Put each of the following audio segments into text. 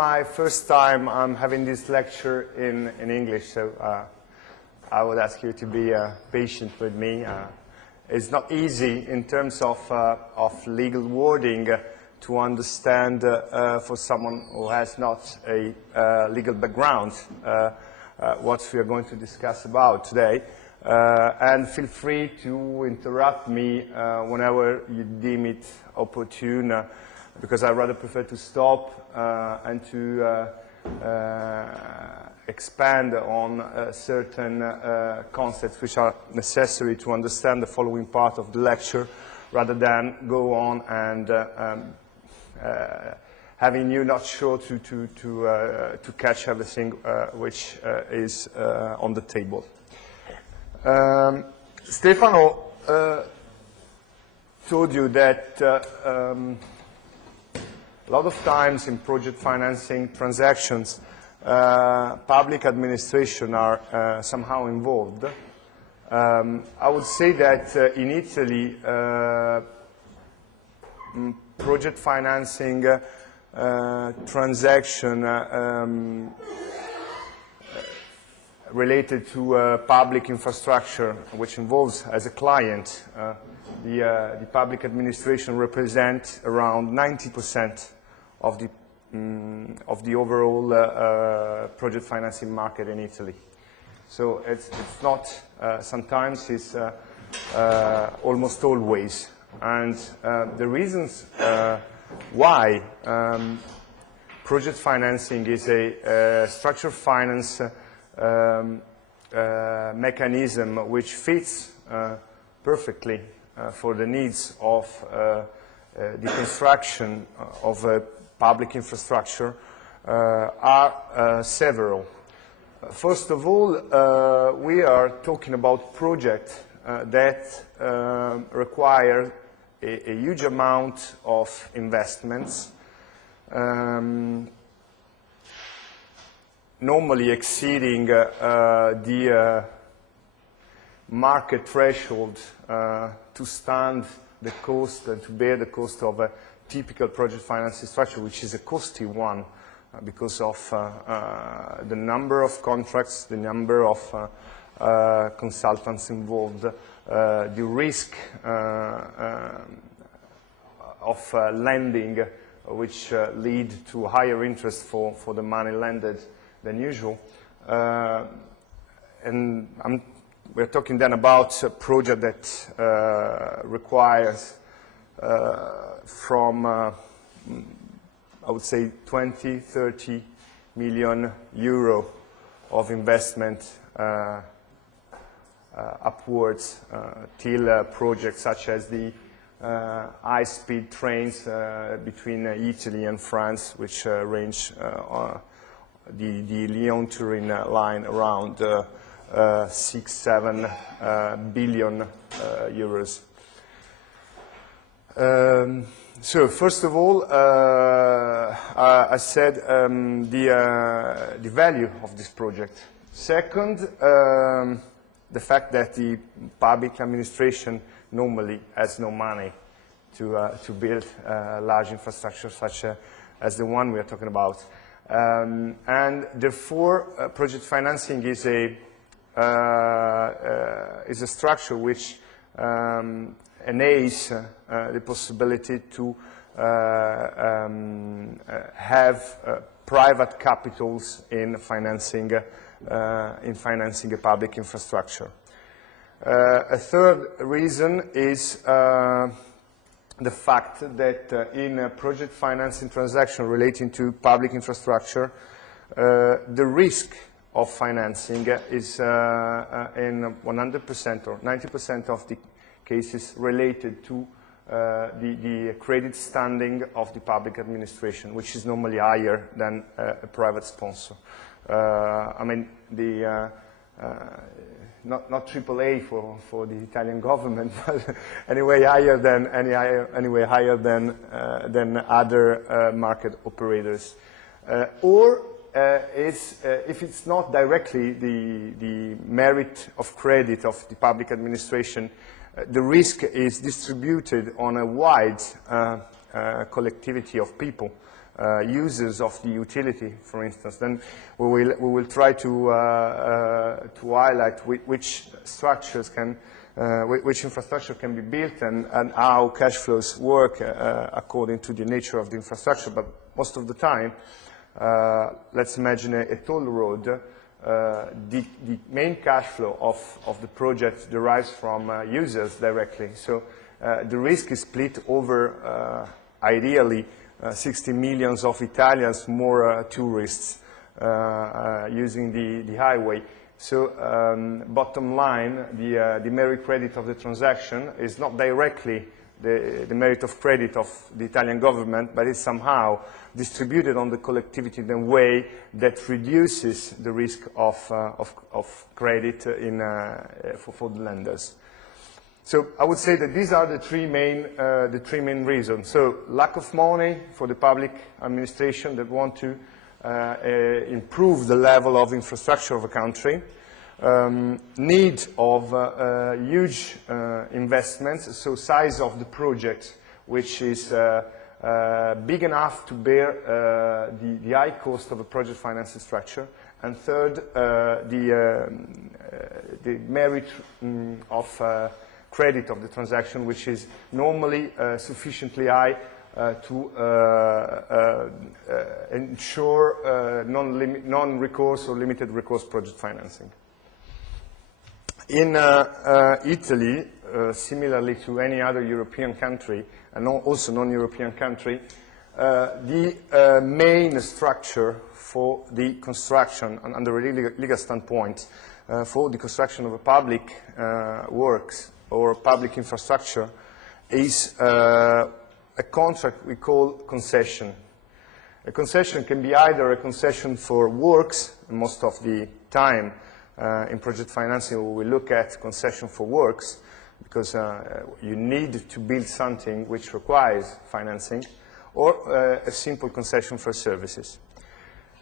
My first time I'm having this lecture in English, so I would ask you to be patient with me. It's not easy in terms of legal wording to understand for someone who has not a legal background what we are going to discuss about today. And feel free to interrupt me whenever you deem it opportune, because I rather prefer to stop and to expand on certain concepts which are necessary to understand the following part of the lecture, rather than go on and having you not sure to catch everything which is on the table. Stefano told you that a lot of times in project financing transactions, public administration are somehow involved. I would say that in Italy, project financing transaction related to public infrastructure, which involves as a client the public administration, represents around 90% of the overall project financing market in Italy. So it's not, sometimes it's almost always. And the reasons why project financing is a structured finance mechanism which fits perfectly for the needs of the construction of a public infrastructure are several. First of all, we are talking about projects that require a huge amount of investments, normally exceeding the market threshold to stand the cost and to bear the cost of a typical project financing structure, which is a costly one because of the number of contracts, the number of consultants involved, the risk of lending, which lead to higher interest for the money lended than usual. And we're talking then about a project that requires from, I would say, 20, 30 million euro of investment upwards till projects such as the high-speed trains between Italy and France, which range the Lyon-Turin line around 6-7 billion euros. So first of all, I said the value of this project. Second, the fact that the public administration normally has no money to build large infrastructure such as the one we are talking about. And therefore, project financing is a structure which enables the possibility to have private capitals in financing a public infrastructure. A third reason is the fact that in a project financing transaction relating to public infrastructure, the risk of financing is in 100% or 90% of the cases related to the credit standing of the public administration, which is normally higher than a private sponsor. I mean, not AAA for the Italian government, but anyway higher than other market operators. Or if it's not directly the merit of credit of the public administration, the risk is distributed on a wide collectivity of people users of the utility, for instance, then we will try to highlight which structures can, which infrastructure can be built and how cash flows work according to the nature of the infrastructure. But most of the time, let's imagine a toll road. The main cash flow of the project derives from users directly. So the risk is split over, ideally, 60 million of Italians, more tourists using the highway. So bottom line, the merit credit of the transaction is not directly the merit of credit of the Italian government, but it's somehow distributed on the collectivity in a way that reduces the risk of credit for the lenders. So I would say that these are the three main reasons. So lack of money for the public administration that want to improve the level of infrastructure of a country, need of huge investments, so size of the project, which is big enough to bear the high cost of a project financing structure, and third, the merit of credit of the transaction, which is normally sufficiently high to ensure non-recourse or limited recourse project financing. In Italy, similarly to any other European country, and also non-European country, the main structure for the construction, under a legal standpoint, for the construction of a public works or public infrastructure is a contract we call concession. A concession can be either a concession for works, most of the time in project financing we look at concession for works because you need to build something which requires financing, or a simple concession for services.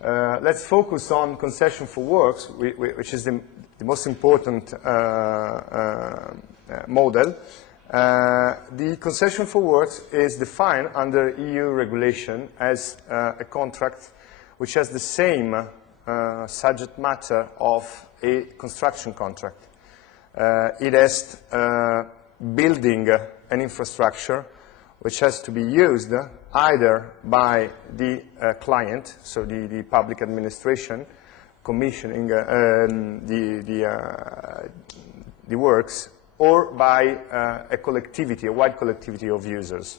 Let's focus on concession for works, which is the most important model. The concession for works is defined under EU regulation as a contract which has the same subject matter of a construction contract. It has building an infrastructure which has to be used either by the client, so the public administration, commissioning the works, or by a collectivity, a wide collectivity of users.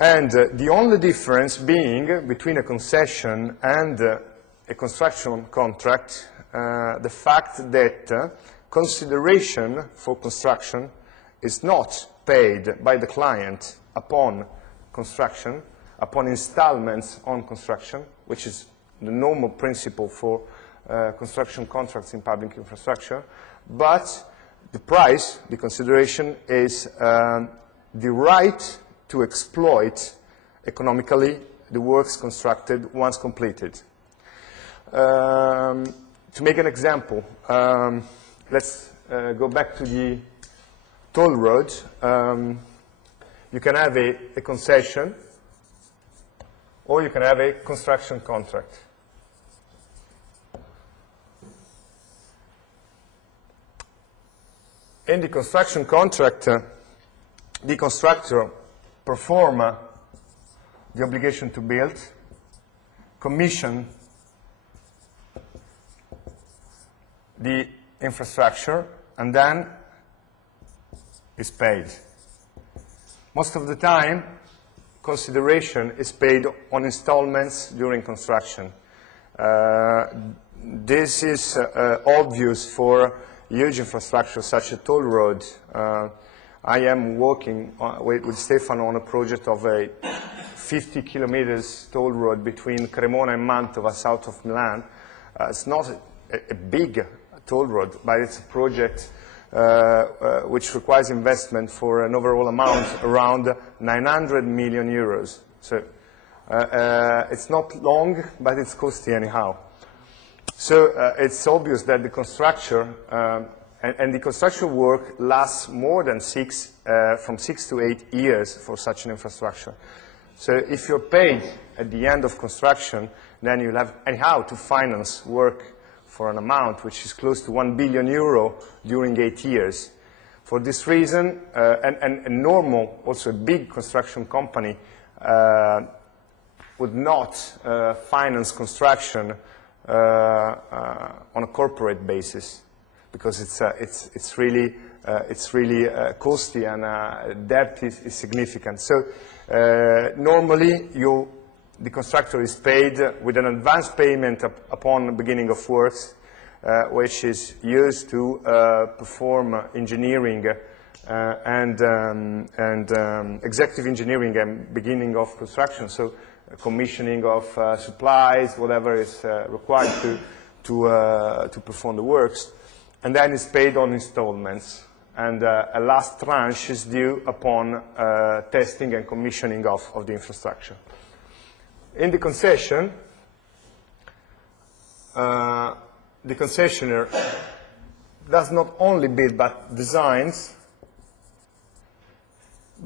And the only difference being between a concession and a construction contract, the fact that consideration for construction is not paid by the client upon construction, upon installments on construction, which is the normal principle for construction contracts in public infrastructure, but the price, the consideration, is the right to exploit economically the works constructed once completed. To make an example, let's go back to the toll road. You can have a concession, or you can have a construction contract. In the construction contract, the constructor performs the obligation to build, commission the infrastructure, and then is paid. Most of the time, consideration is paid on installments during construction. This is obvious for huge infrastructure such as a toll road. I am working with Stefano on a project of a 50 kilometers toll road between Cremona and Mantova, south of Milan. It's not a big toll road, but it's a project which requires investment for an overall amount around 900 million euros. So it's not long, but it's costly anyhow. So it's obvious that the construction and the construction work lasts more than from 6 to 8 years for such an infrastructure. So if you're paid at the end of construction, then you'll have anyhow to finance work for an amount which is close to €1 billion during 8 years. For this reason, and a normal, also a big construction company, would not finance construction on a corporate basis, because it's really costly, and debt is significant. So normally the constructor is paid with an advance payment upon the beginning of works, which is used to perform engineering and executive engineering and beginning of construction. So commissioning of supplies, whatever is required to perform the works, and then it's paid on installments. And a last tranche is due upon testing and commissioning of the infrastructure. In the concession, the concessionaire does not only build, but designs,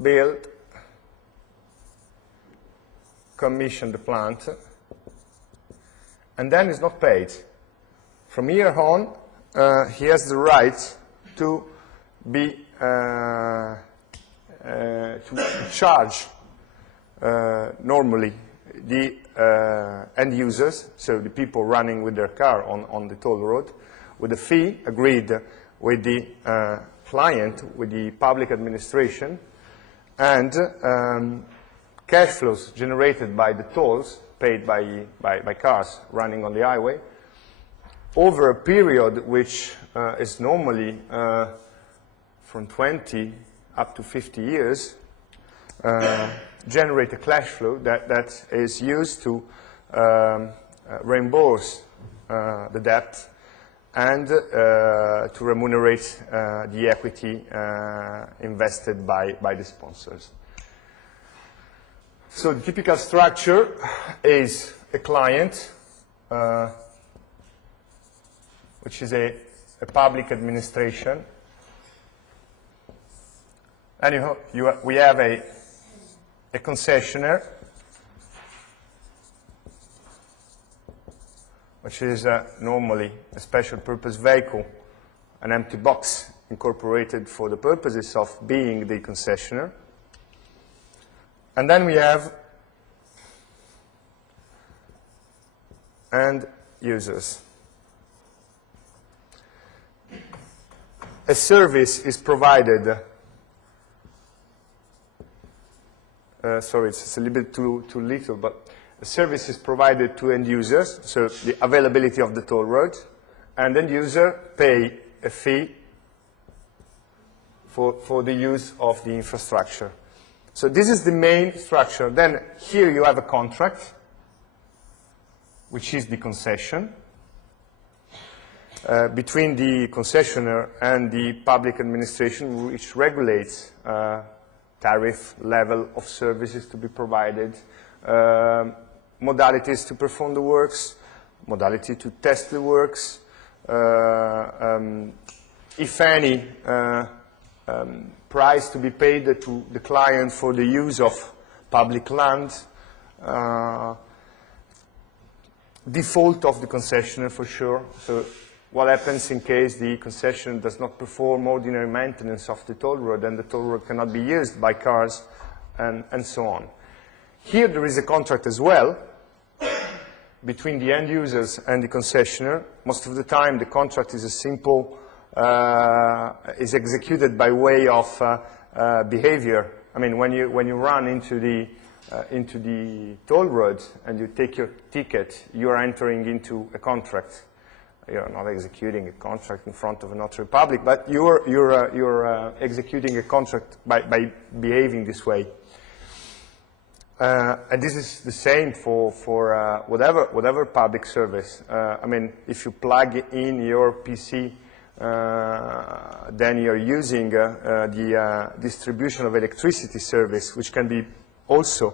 build, commission the plant, and then is not paid. From here on, he has the right to be to charge normally the end users, so the people running with their car on the toll road, with a fee agreed with the client, with the public administration, and cash flows generated by the tolls paid by cars running on the highway over a period which is normally from 20 up to 50 years, generate a cash flow that is used to reimburse the debt and to remunerate the equity invested by the sponsors. So the typical structure is a client, which is a public administration. And we have a concessionaire, which is normally a special purpose vehicle, an empty box incorporated for the purposes of being the concessionaire. And then we have end users. A service is provided. Sorry, it's a little bit too little, but a service is provided to end users, so the availability of the toll road, and end user pay a fee for the use of the infrastructure. So this is the main structure. Then here you have a contract, which is the concession, between the concessionaire and the public administration, which regulates tariff level of services to be provided, modalities to perform the works, modality to test the works, if any, price to be paid to the client for the use of public land, default of the concessionaire for sure. So what happens in case the concessionaire does not perform ordinary maintenance of the toll road, and the toll road cannot be used by cars, and so on. Here there is a contract as well between the end users and the concessionaire. Most of the time the contract is a simple, is executed by way of behavior. I mean, when you run into the toll road and you take your ticket, you are entering into a contract. You're not executing a contract in front of a notary public, but you're executing a contract by behaving this way. And this is the same for whatever public service. I mean, if you plug in your PC, then you're using the distribution of electricity service, which can be also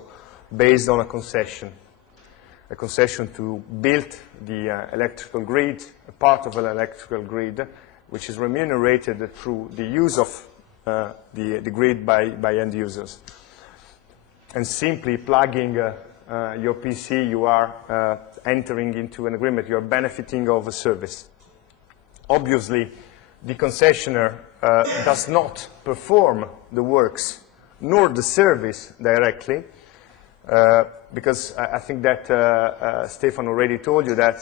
based on a concession to build the electrical grid, a part of an electrical grid, which is remunerated through the use of the grid by end users. and simply plugging your PC, you are entering into an agreement, you are benefiting of a service. Obviously, the concessionaire does not perform the works nor the service directly, because I think that Stefano already told you that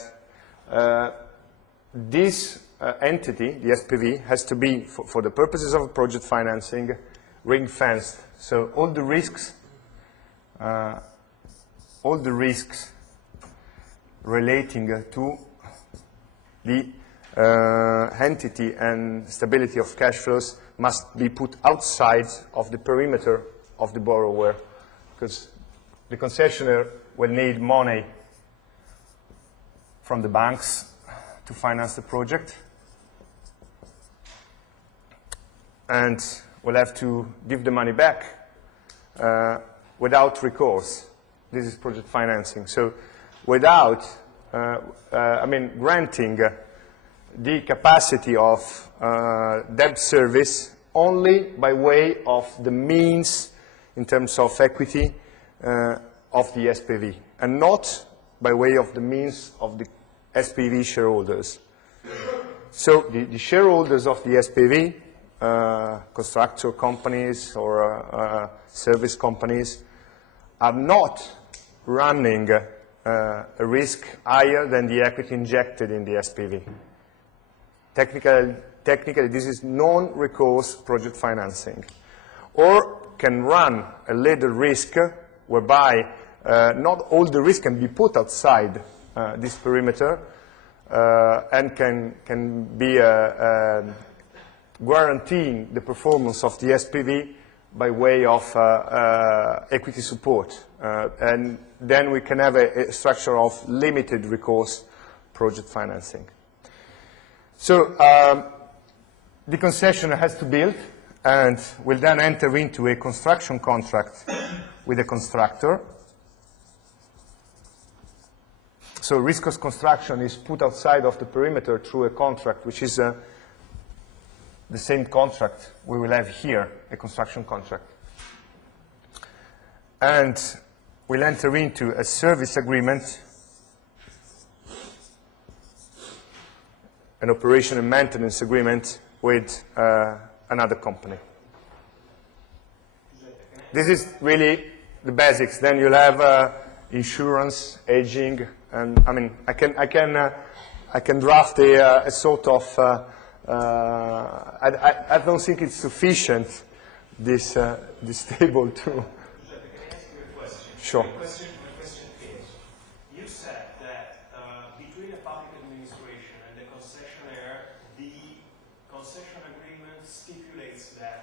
this entity, the SPV, has to be, for the purposes of project financing, ring-fenced. So all the risks relating to the entity and stability of cash flows must be put outside of the perimeter of the borrower, because the concessionaire will need money from the banks to finance the project, and will have to give the money back without recourse. This is project financing. So without, granting the capacity of debt service only by way of the means in terms of equity of the SPV, and not by way of the means of the SPV shareholders. So the shareholders of the SPV, constructor companies or service companies, are not running a risk higher than the equity injected in the SPV. Technically, this is non-recourse project financing, or can run a little risk whereby not all the risk can be put outside this perimeter and can be guaranteeing the performance of the SPV by way of equity support. And then we can have a structure of limited recourse project financing. So the concessionaire has to build and will then enter into a construction contract with a constructor. So risk of construction is put outside of the perimeter through a contract, which is the same contract we will have here, a construction contract. And we'll enter into a service agreement, an operation and maintenance agreement with another company. This is really the basics. Then you'll have insurance, aging, and I can draft a sort of. I don't think it's sufficient, this table to. Giuseppe, can I ask you a question? Sure. My question is, you said that between the public administration and the concessionaire, the concession agreement stipulates that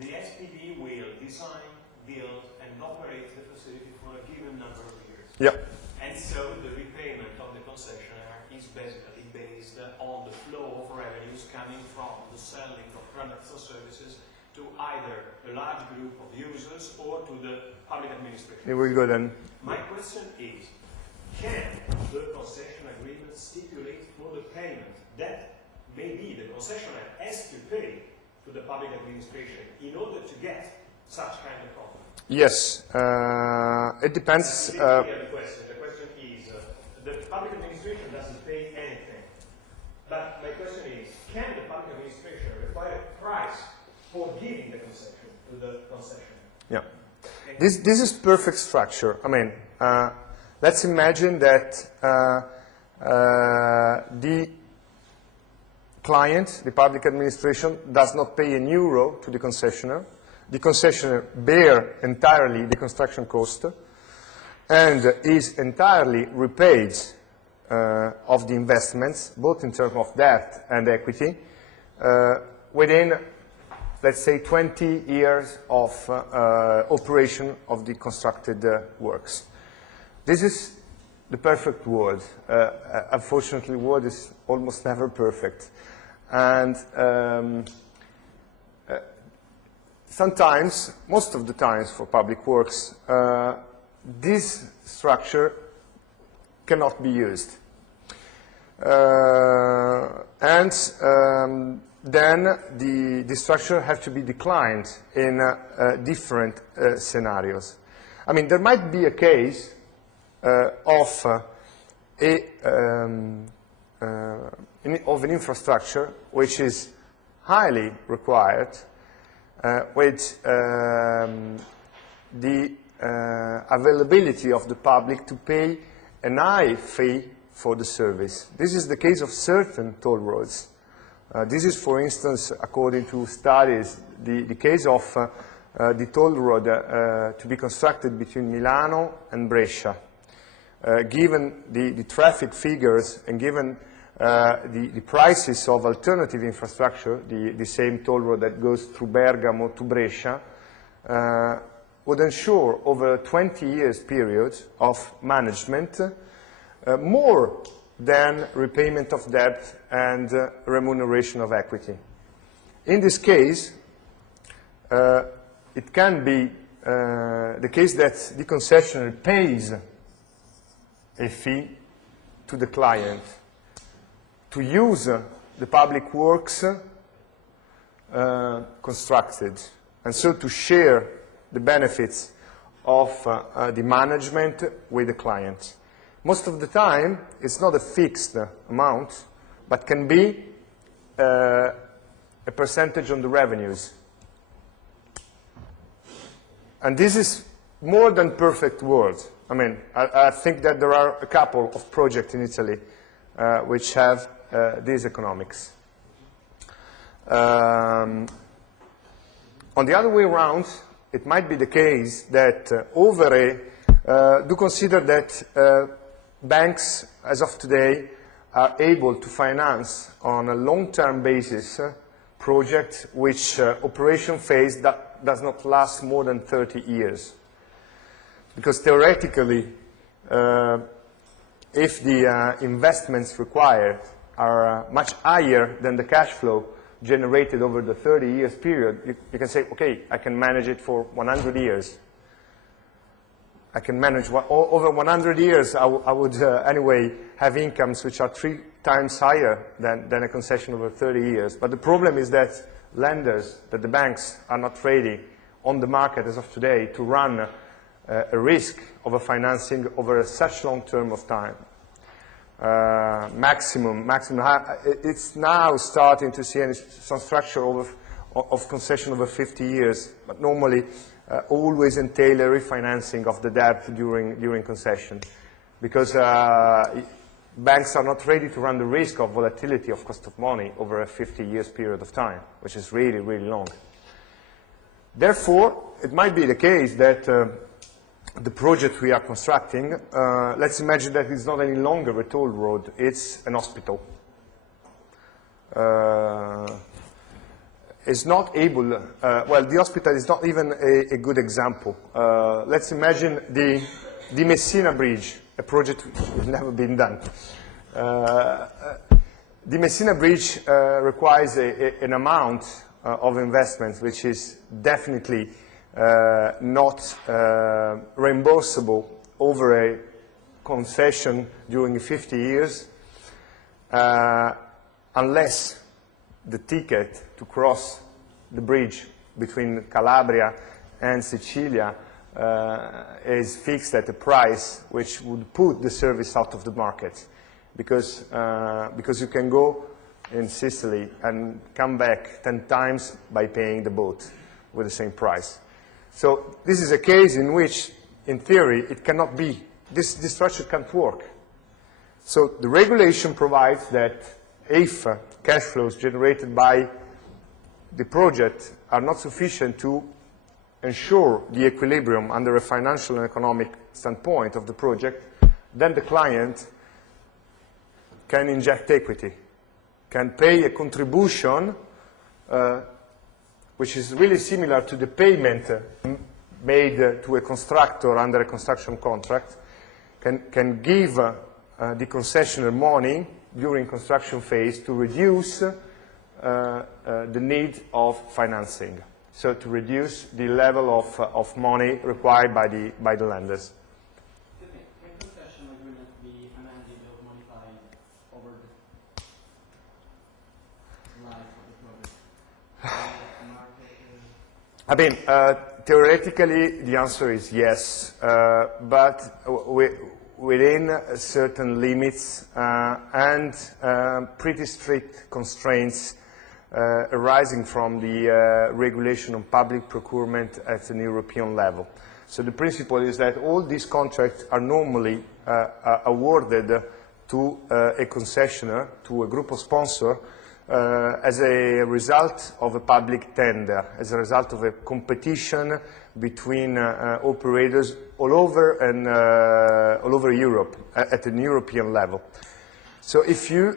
the SPV will design, build, and operate the facility for a given number of years. Yeah. And so the repayment of the concessionaire is basically based on the flow of revenues coming from the selling of products or services to either a large group of users or to the public administration. Here we go then. My question is, can the concession agreement stipulate for the payment that maybe the concessionaire has to pay to the public administration in order to get such kind of contract? Yes, it depends. The question is, the public administration doesn't pay anything. But my question is, can the public administration require a price for giving the concession to the concessionaire? Yeah. This is perfect structure. Let's imagine that the client, the public administration, does not pay €1 to the concessionaire. The concessionaire bears entirely the construction cost and is entirely repaid of the investments, both in terms of debt and equity, within, let's say, 20 years of operation of the constructed works. This is the perfect world. Unfortunately, the world is almost never perfect. And sometimes, most of the times for public works, this structure cannot be used. Then the structure has to be declined in different scenarios. I mean, there might be a case of an infrastructure which is highly required with the availability of the public to pay an high fee for the service. This is the case of certain toll roads. This is, for instance, according to studies, the case of the toll road to be constructed between Milano and Brescia. Given the traffic figures and given the prices of alternative infrastructure, the same toll road that goes through Bergamo to Brescia, would ensure over a 20 years period of management more than repayment of debt and remuneration of equity. In this case, it can be the case that the concessionaire pays a fee to the client to use the public works constructed, and so to share the benefits of the management with the client. Most of the time, it's not a fixed amount, but can be a percentage on the revenues. And this is more than perfect world. I mean, I think that there are a couple of projects in Italy which have these economics. On the other way around, it might be the case that do consider that banks, as of today, are able to finance on a long-term basis projects which operation phase that does not last more than 30 years. Because theoretically, if the investments required are much higher than the cash flow generated over the 30 years period, you can say, okay, I can manage it for 100 years. I can manage over 100 years, I would anyway have incomes which are 3 times higher than a concession over 30 years. But the problem is that lenders, that the banks are not ready on the market as of today to run a risk of a financing over such long term of time. Maximum, it's now starting to see some structure of concession over 50 years, but normally always entail a refinancing of the debt during concession, because banks are not ready to run the risk of volatility of cost of money over a 50 years period of time, which is really, really long. Therefore, it might be the case that the project we are constructing, let's imagine that it's not any longer a toll road, it's an hospital. Is not able, well, the hospital is not even a good example. Let's imagine the Messina Bridge, a project has never been done. The Messina Bridge requires an amount of investment which is definitely not reimbursable over a concession during 50 years, unless the ticket to cross the bridge between Calabria and Sicilia is fixed at a price which would put the service out of the market, because you can go in Sicily and come back 10 times by paying the boat with the same price. So this is a case in which, in theory, it cannot be, this structure can't work. So the regulation provides that if cash flows generated by the project are not sufficient to ensure the equilibrium under a financial and economic standpoint of the project, then the client can inject equity, can pay a contribution which is really similar to the payment made to a constructor under a construction contract, can give the concessionaire money during construction phase to reduce the need of financing, so to reduce the level of money required by the lenders. Can concession agreement be amended or modified over the life of the project? I mean, Theoretically, the answer is yes, but within certain limits and pretty strict constraints arising from the regulation on public procurement at an European level. So the principle is that all these contracts are normally awarded to a concessionaire, to a group of sponsors, as a result of a public tender, as a result of a competition between operators all over Europe, at an European level. So if you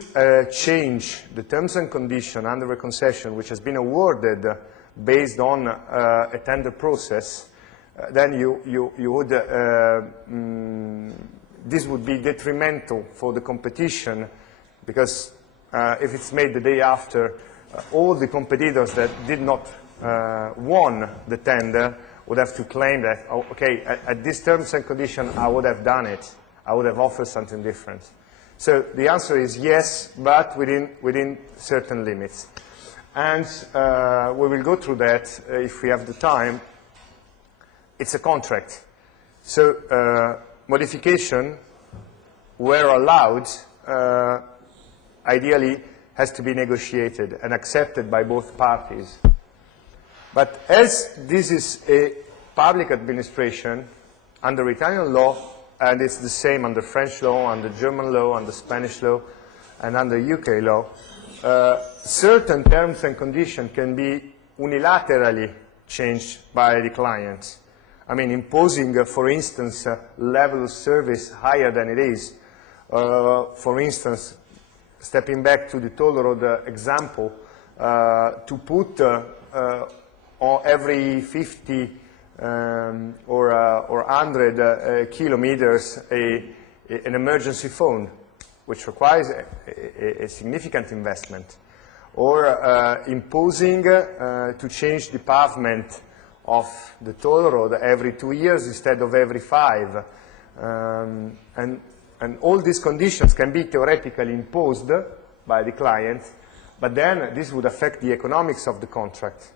change the terms and conditions under a concession which has been awarded based on a tender process, then this would be detrimental for the competition, because if it's made the day after, all the competitors that did not won the tender would have to claim that, oh, okay, at these terms and conditions, I would have done it. I would have offered something different. So the answer is yes, but within certain limits. And we will go through that if we have the time. It's a contract. So modification, where allowed, ideally has to be negotiated and accepted by both parties. But as this is a public administration, under Italian law, and it's the same under French law, under German law, under Spanish law, and under UK law, certain terms and conditions can be unilaterally changed by the client. I mean, imposing, for instance, a level of service higher than it is. For instance, stepping back to the toll road example, to put on every 50 or 100 kilometers an emergency phone, which requires a significant investment, or imposing to change the pavement of the toll road every 2 years instead of every 5. And all these conditions can be theoretically imposed by the client, but then this would affect the economics of the contract.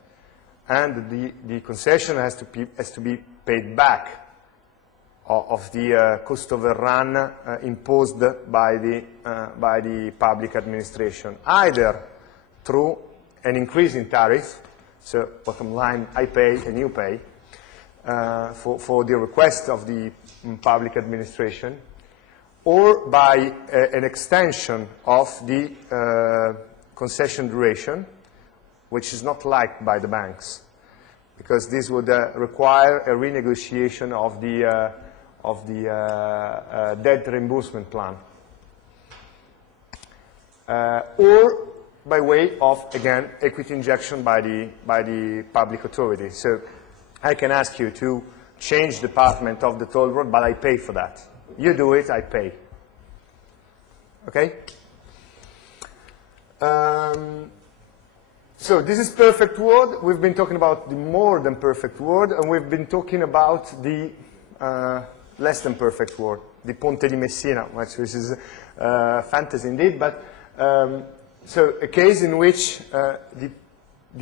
And the concession has to be paid back of the cost overrun imposed by the public administration, either through an increase in tariff, so bottom line, I pay and you pay, for the request of the public administration, or by an extension of the concession duration, which is not liked by the banks, because this would require a renegotiation of the debt reimbursement plan, or by way of, again, equity injection by the public authority. So I can ask you to change the pavement of the toll road, but I pay for that. You do it, I pay. Okay? So this is perfect world. We've been talking about the more than perfect world, and we've been talking about the less than perfect world, the Ponte di Messina, which is fantasy indeed, but so a case in which the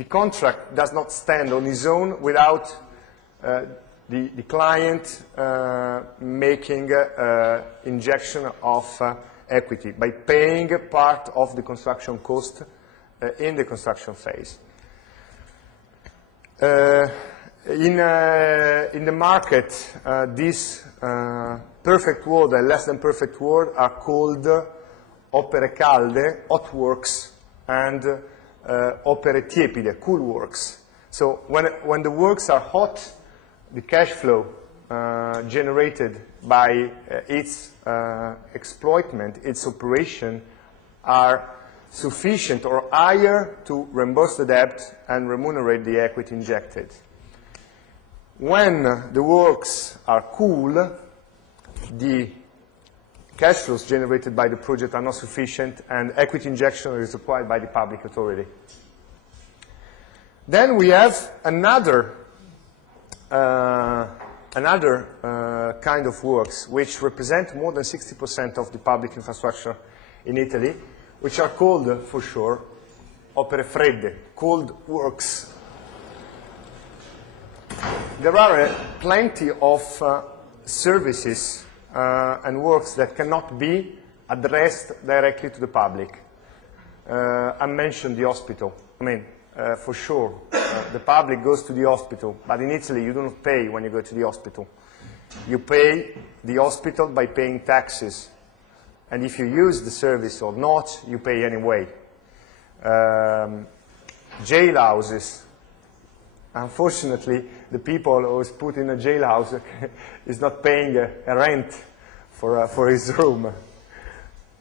contract does not stand on its own without the client making injection of equity by paying part of the construction cost in the construction phase. In the market, this perfect world and less than perfect world are called opere calde, hot works, and opere tiepide, cool works. So when the works are hot, the cash flow generated by its exploitment, its operation, are sufficient or higher to reimburse the debt and remunerate the equity injected. When the works are cool, the cash flows generated by the project are not sufficient and equity injection is required by the public authority. Then we have another kind of works which represent more than 60% of the public infrastructure in Italy, which are called, for sure, opere fredde, cold works. there are plenty of services and works that cannot be addressed directly to the public. I mentioned the hospital. I mean, for sure, the public goes to the hospital, but in Italy you do not pay when you go to the hospital. You pay the hospital by paying taxes, and if you use the service or not, you pay anyway. Jailhouses. Unfortunately, the people who is put in a jailhouse is not paying a rent for his room.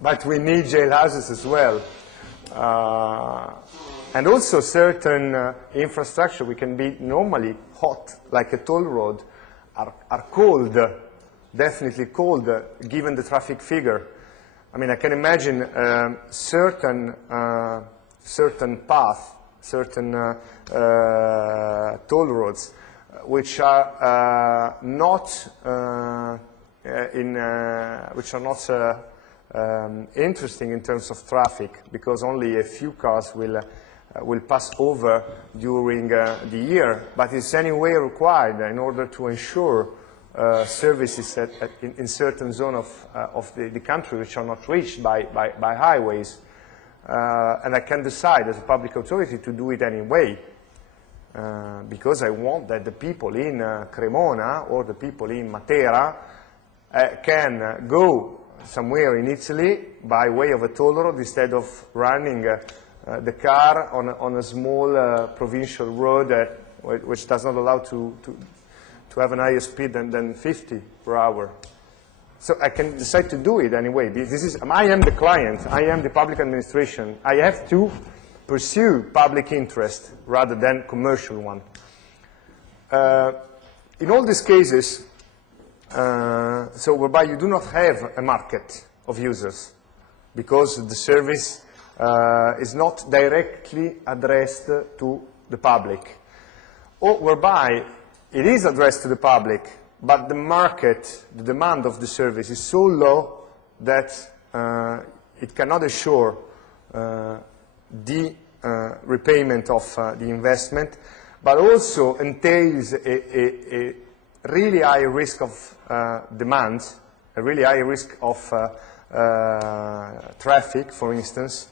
But we need jailhouses as well. And also certain infrastructure, we can be normally hot, like a toll road, are cold, definitely cold, given the traffic figure. I mean, I can imagine certain paths, certain toll roads, which are not interesting in terms of traffic, because only a few cars will pass over during the year, but it's anyway required in order to ensure services in certain zones of the country which are not reached by highways. And I can decide as a public authority to do it anyway, because I want that the people in Cremona or the people in Matera can go somewhere in Italy by way of a toll road instead of running the car on a small provincial road which does not allow to have an higher speed than 50 per hour. So I can decide to do it anyway. I am the client. I am the public administration. I have to pursue public interest rather than commercial one. In all these cases, so whereby you do not have a market of users because the service is not directly addressed to the public, or whereby it is addressed to the public, but the market, the demand of the service is so low that it cannot assure the repayment of the investment, but also entails a really high risk of demand, a really high risk of traffic, for instance,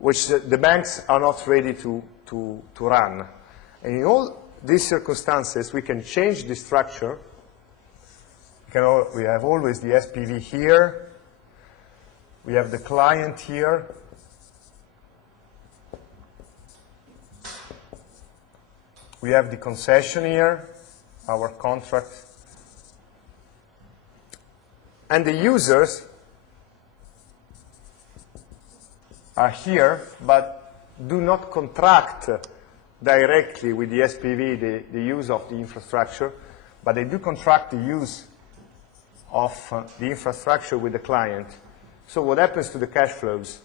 which the banks are not ready to run. And in all these circumstances, we can change the structure. We have always the SPV here. We have the client here. We have the concession here, our contract. And the users are here, but do not contract directly with the SPV the use of the infrastructure, but they do contract the use of the infrastructure with the client. So what happens to the cash flows?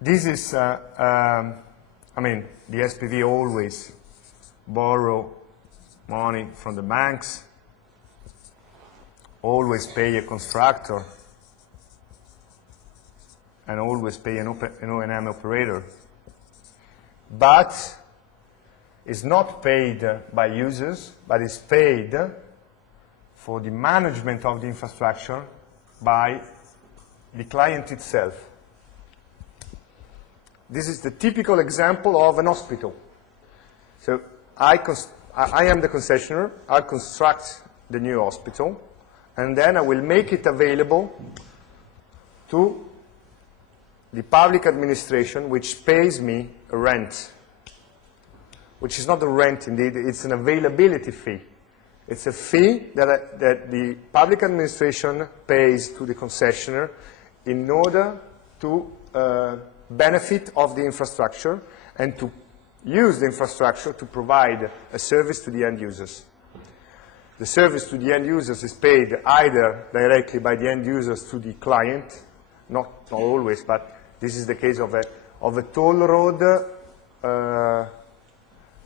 This is, I mean, the SPV always borrow money from the banks, always pay a constructor, and always pay an O&M operator. But is not paid by users, but is paid for the management of the infrastructure by the client itself. This is the typical example of an hospital. So I am the concessionaire, I construct the new hospital, and then I will make it available to the public administration, which pays me a rent, which is not a rent indeed, it's an availability fee. It's a fee that the public administration pays to the concessionaire in order to benefit of the infrastructure and to use the infrastructure to provide a service to the end users. The service to the end users is paid either directly by the end users to the client, not always, but this is the case of a toll road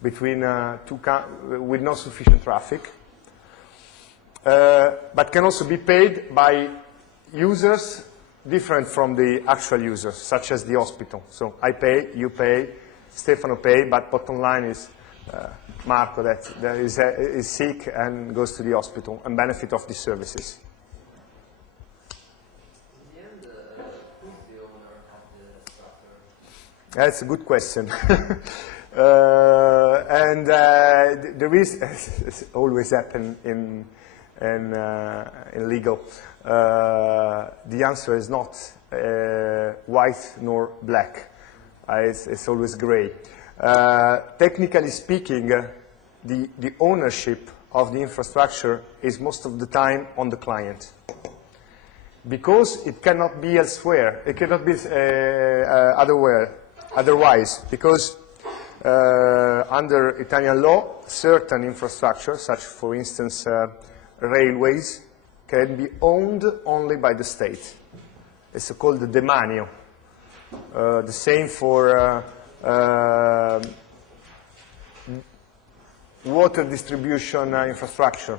between with not sufficient traffic, but can also be paid by users different from the actual users, such as the hospital. So I pay, you pay, Stefano pay, but bottom line is Marco that is sick and goes to the hospital and benefit of these services. In the end, who's the owner of the structure? That's a good question. There is, it's always happen in legal, the answer is not white nor black. It's always gray. Technically speaking, the ownership of the infrastructure is most of the time on the client. Because it cannot be elsewhere, it cannot be otherwise, because under Italian law, certain infrastructure, such for instance railways, can be owned only by the state. It's called the demanio. The same for water distribution infrastructure,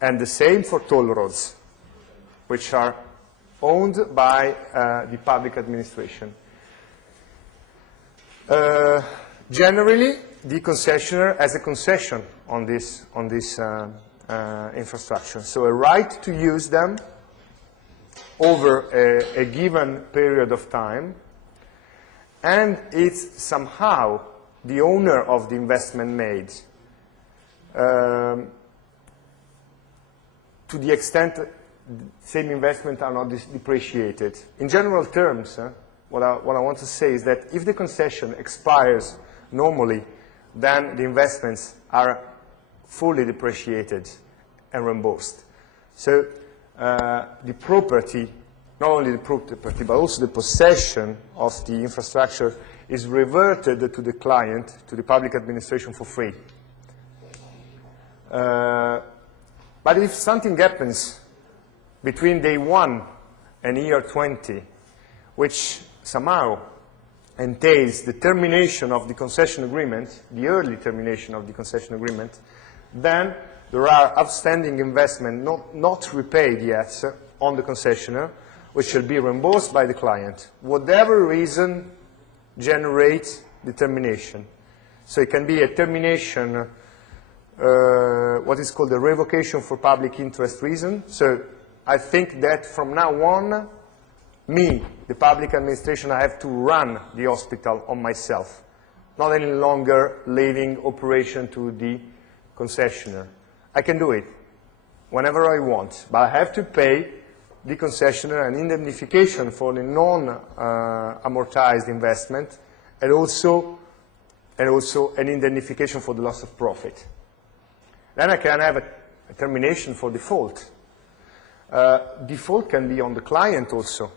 and the same for toll roads, which are owned by the public administration. Generally, the concessionaire has a concession on this infrastructure, so a right to use them over a given period of time, and it's somehow the owner of the investment made, to the extent that the same investment are not depreciated. In general terms, what I want to say is that if the concession expires normally, then the investments are fully depreciated and reimbursed. So the property, not only the property, but also the possession of the infrastructure is reverted to the client, to the public administration for free. But if something happens between day 1 and year 20, which somehow entails the termination of the concession agreement, the early termination of the concession agreement, then there are outstanding investment not repaid yet on the concessionaire, which shall be reimbursed by the client. Whatever reason generates the termination. So it can be a termination, what is called a revocation for public interest reason. So I think that from now on, me, the public administration, I have to run the hospital on myself, not any longer leaving operation to the concessionaire. I can do it whenever I want, but I have to pay the concessionaire an indemnification for the non-amortized investment, and also an indemnification for the loss of profit. Then I can have a termination for default. Default can be on the client also,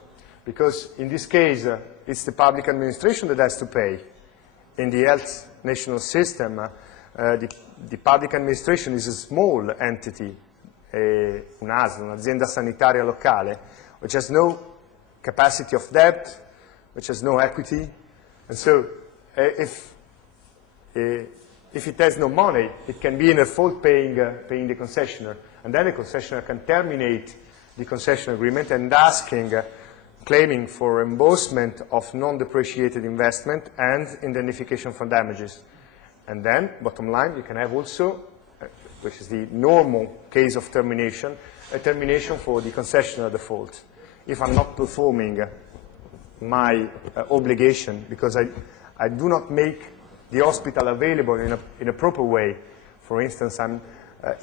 because in this case, it's the public administration that has to pay. In the health national system, the public administration is a small entity, un'ASL, un'azienda sanitaria locale, which has no capacity of debt, which has no equity. And so if it has no money, it can be in a fault paying the concessionaire. And then the concessionaire can terminate the concession agreement and claiming for reimbursement of non-depreciated investment and indemnification for damages. And then, bottom line, you can have also, which is the normal case of termination, a termination for the concessionaire default. If I'm not performing my obligation, because I do not make the hospital available in a proper way. For instance,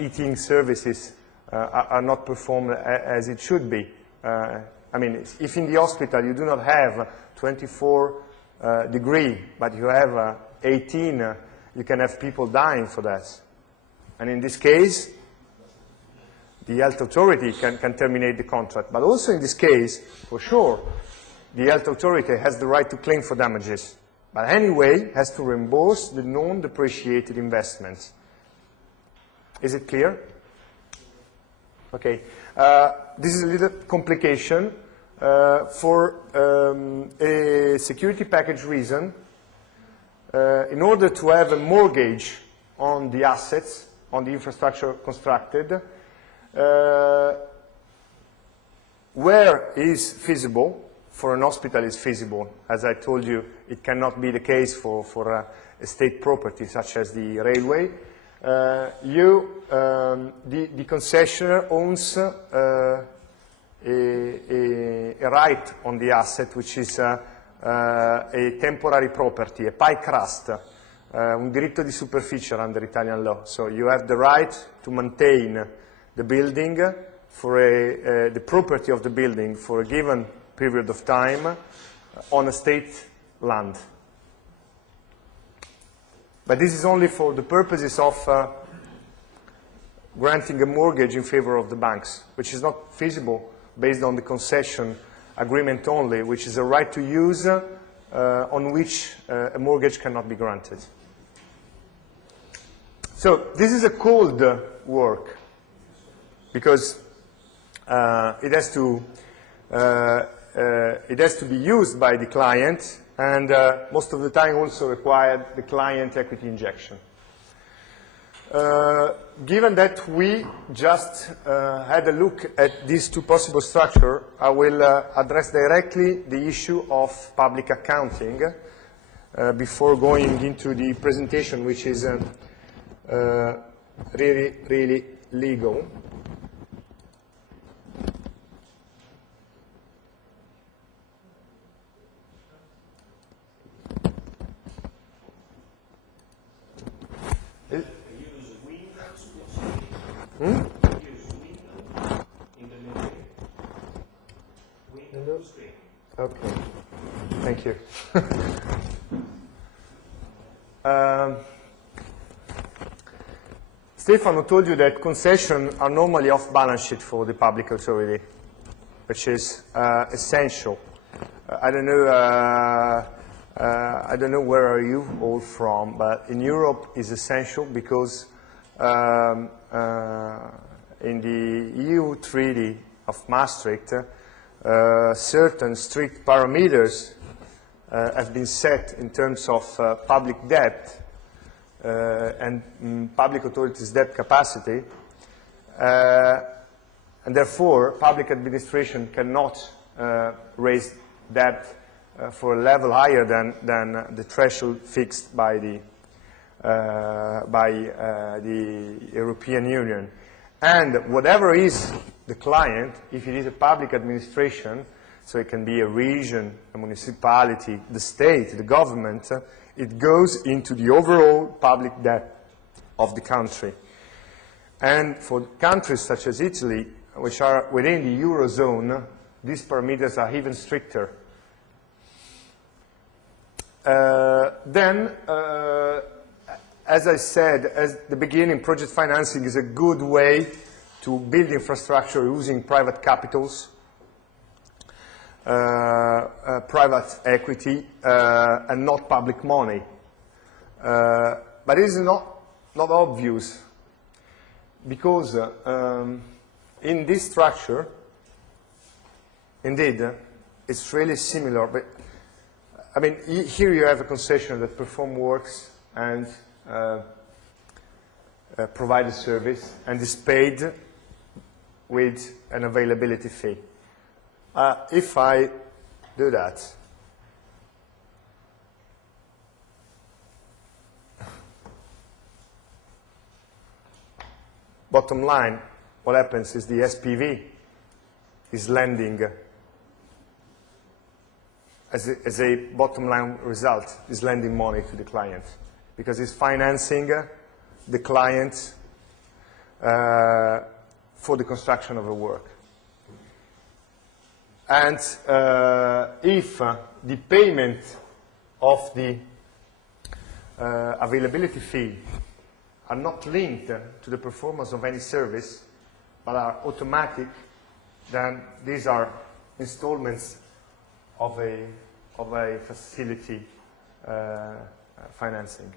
eating services are not performed as it should be. I mean, if in the hospital you do not have 24 degree, but you have 18, you can have people dying for that. And in this case, the health authority can terminate the contract. But also in this case, for sure, the health authority has the right to claim for damages. But anyway, has to reimburse the non-depreciated investments. Is it clear? Okay. This is a little complication. For a security package reason, in order to have a mortgage on the assets, on the infrastructure constructed, where is feasible for an hospital is feasible. As I told you, it cannot be the case for a state property such as the railway. The concessionaire owns a right on the asset, which is a temporary property, a pie crust, un diritto di superficie under Italian law. So you have the right to maintain the building for the property of the building for a given period of time on a state land. But this is only for the purposes of granting a mortgage in favor of the banks, which is not feasible based on the concession agreement only, which is a right to use on which a mortgage cannot be granted. So this is a cold work because it has to be used by the client, and most of the time also required the client equity injection. Given that we just had a look at these two possible structures, I will address directly the issue of public accounting before going into the presentation, which is really legal. Okay, thank you. Stefano told you that concessions are normally off balance sheet for the public authority, which is essential. I don't know where are you all from, but in Europe it's essential because in the EU Treaty of Maastricht, certain strict parameters have been set in terms of public debt and public authorities' debt capacity, and therefore public administration cannot raise debt for a level higher than the threshold fixed by the European Union. And whatever is the client, if it is a public administration, so it can be a region, a municipality, the state, the government, it goes into the overall public debt of the country. And for countries such as Italy, which are within the Eurozone, these parameters are even stricter. As I said at the beginning, project financing is a good way to build infrastructure using private capitals, private equity, and not public money. But it is not obvious because in this structure, indeed, it's really similar. But I mean, here you have a concession that performs works and provide a service and is paid with an availability fee. If I do that, bottom line, what happens is the SPV is lending as a bottom line result, is lending money to the client because it's financing the client for the construction of a work. And if the payment of the availability fee are not linked to the performance of any service, but are automatic, then these are installments of a facility financing.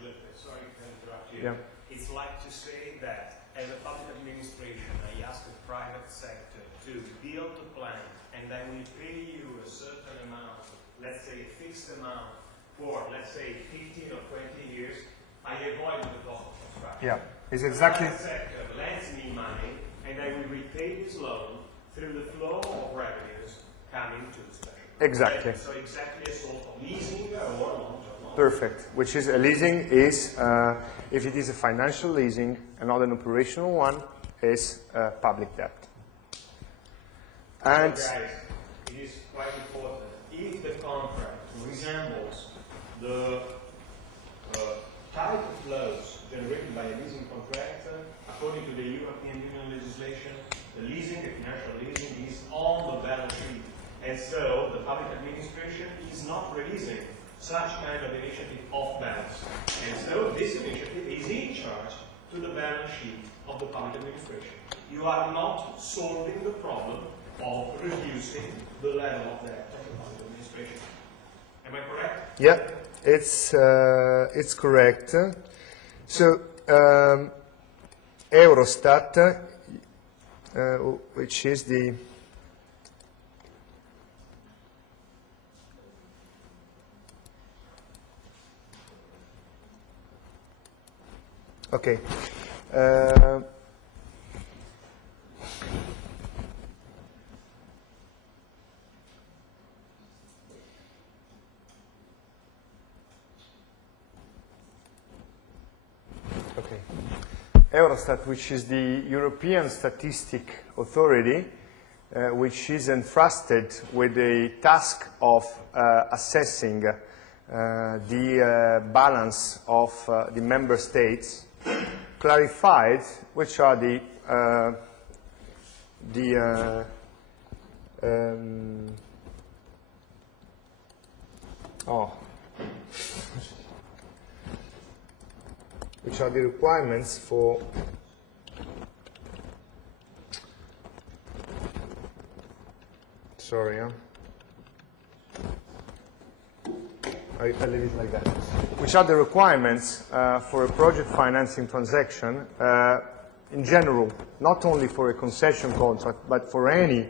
Giuseppe, sorry to interrupt you. Yeah. It's like to say that as a public administration, I ask the private sector to build a plant and then we pay you a certain amount, let's say a fixed amount, for let's say 15 or 20 years, I avoid the cost of construction. Yeah, it's exactly. The private sector lends me money and I will repay this loan through the flow of revenues coming to the special. Exactly. So exactly a sort of leasing or long-term. Perfect. Which is a leasing is, if it is a financial leasing and not an operational one, is public debt. And so guys, it is quite important. If the contract resembles the type of flows generated by a leasing contract, according to the European Union legislation, the leasing, the financial leasing, is on the balance sheet. And so the public administration is not releasing such kind of initiative off balance. And so this initiative is in charge to the balance sheet of the public administration. You are not solving the problem of reducing the level of debt of the public administration. Am I correct? yeah, it's correct. So Eurostat, which is the okay. Okay. Eurostat, which is the European Statistic Authority, which is entrusted with the task of assessing the balance of the member states, clarified which are which are the requirements for sorry, I leave it like that. Which are the requirements for a project financing transaction in general, not only for a concession contract, but for any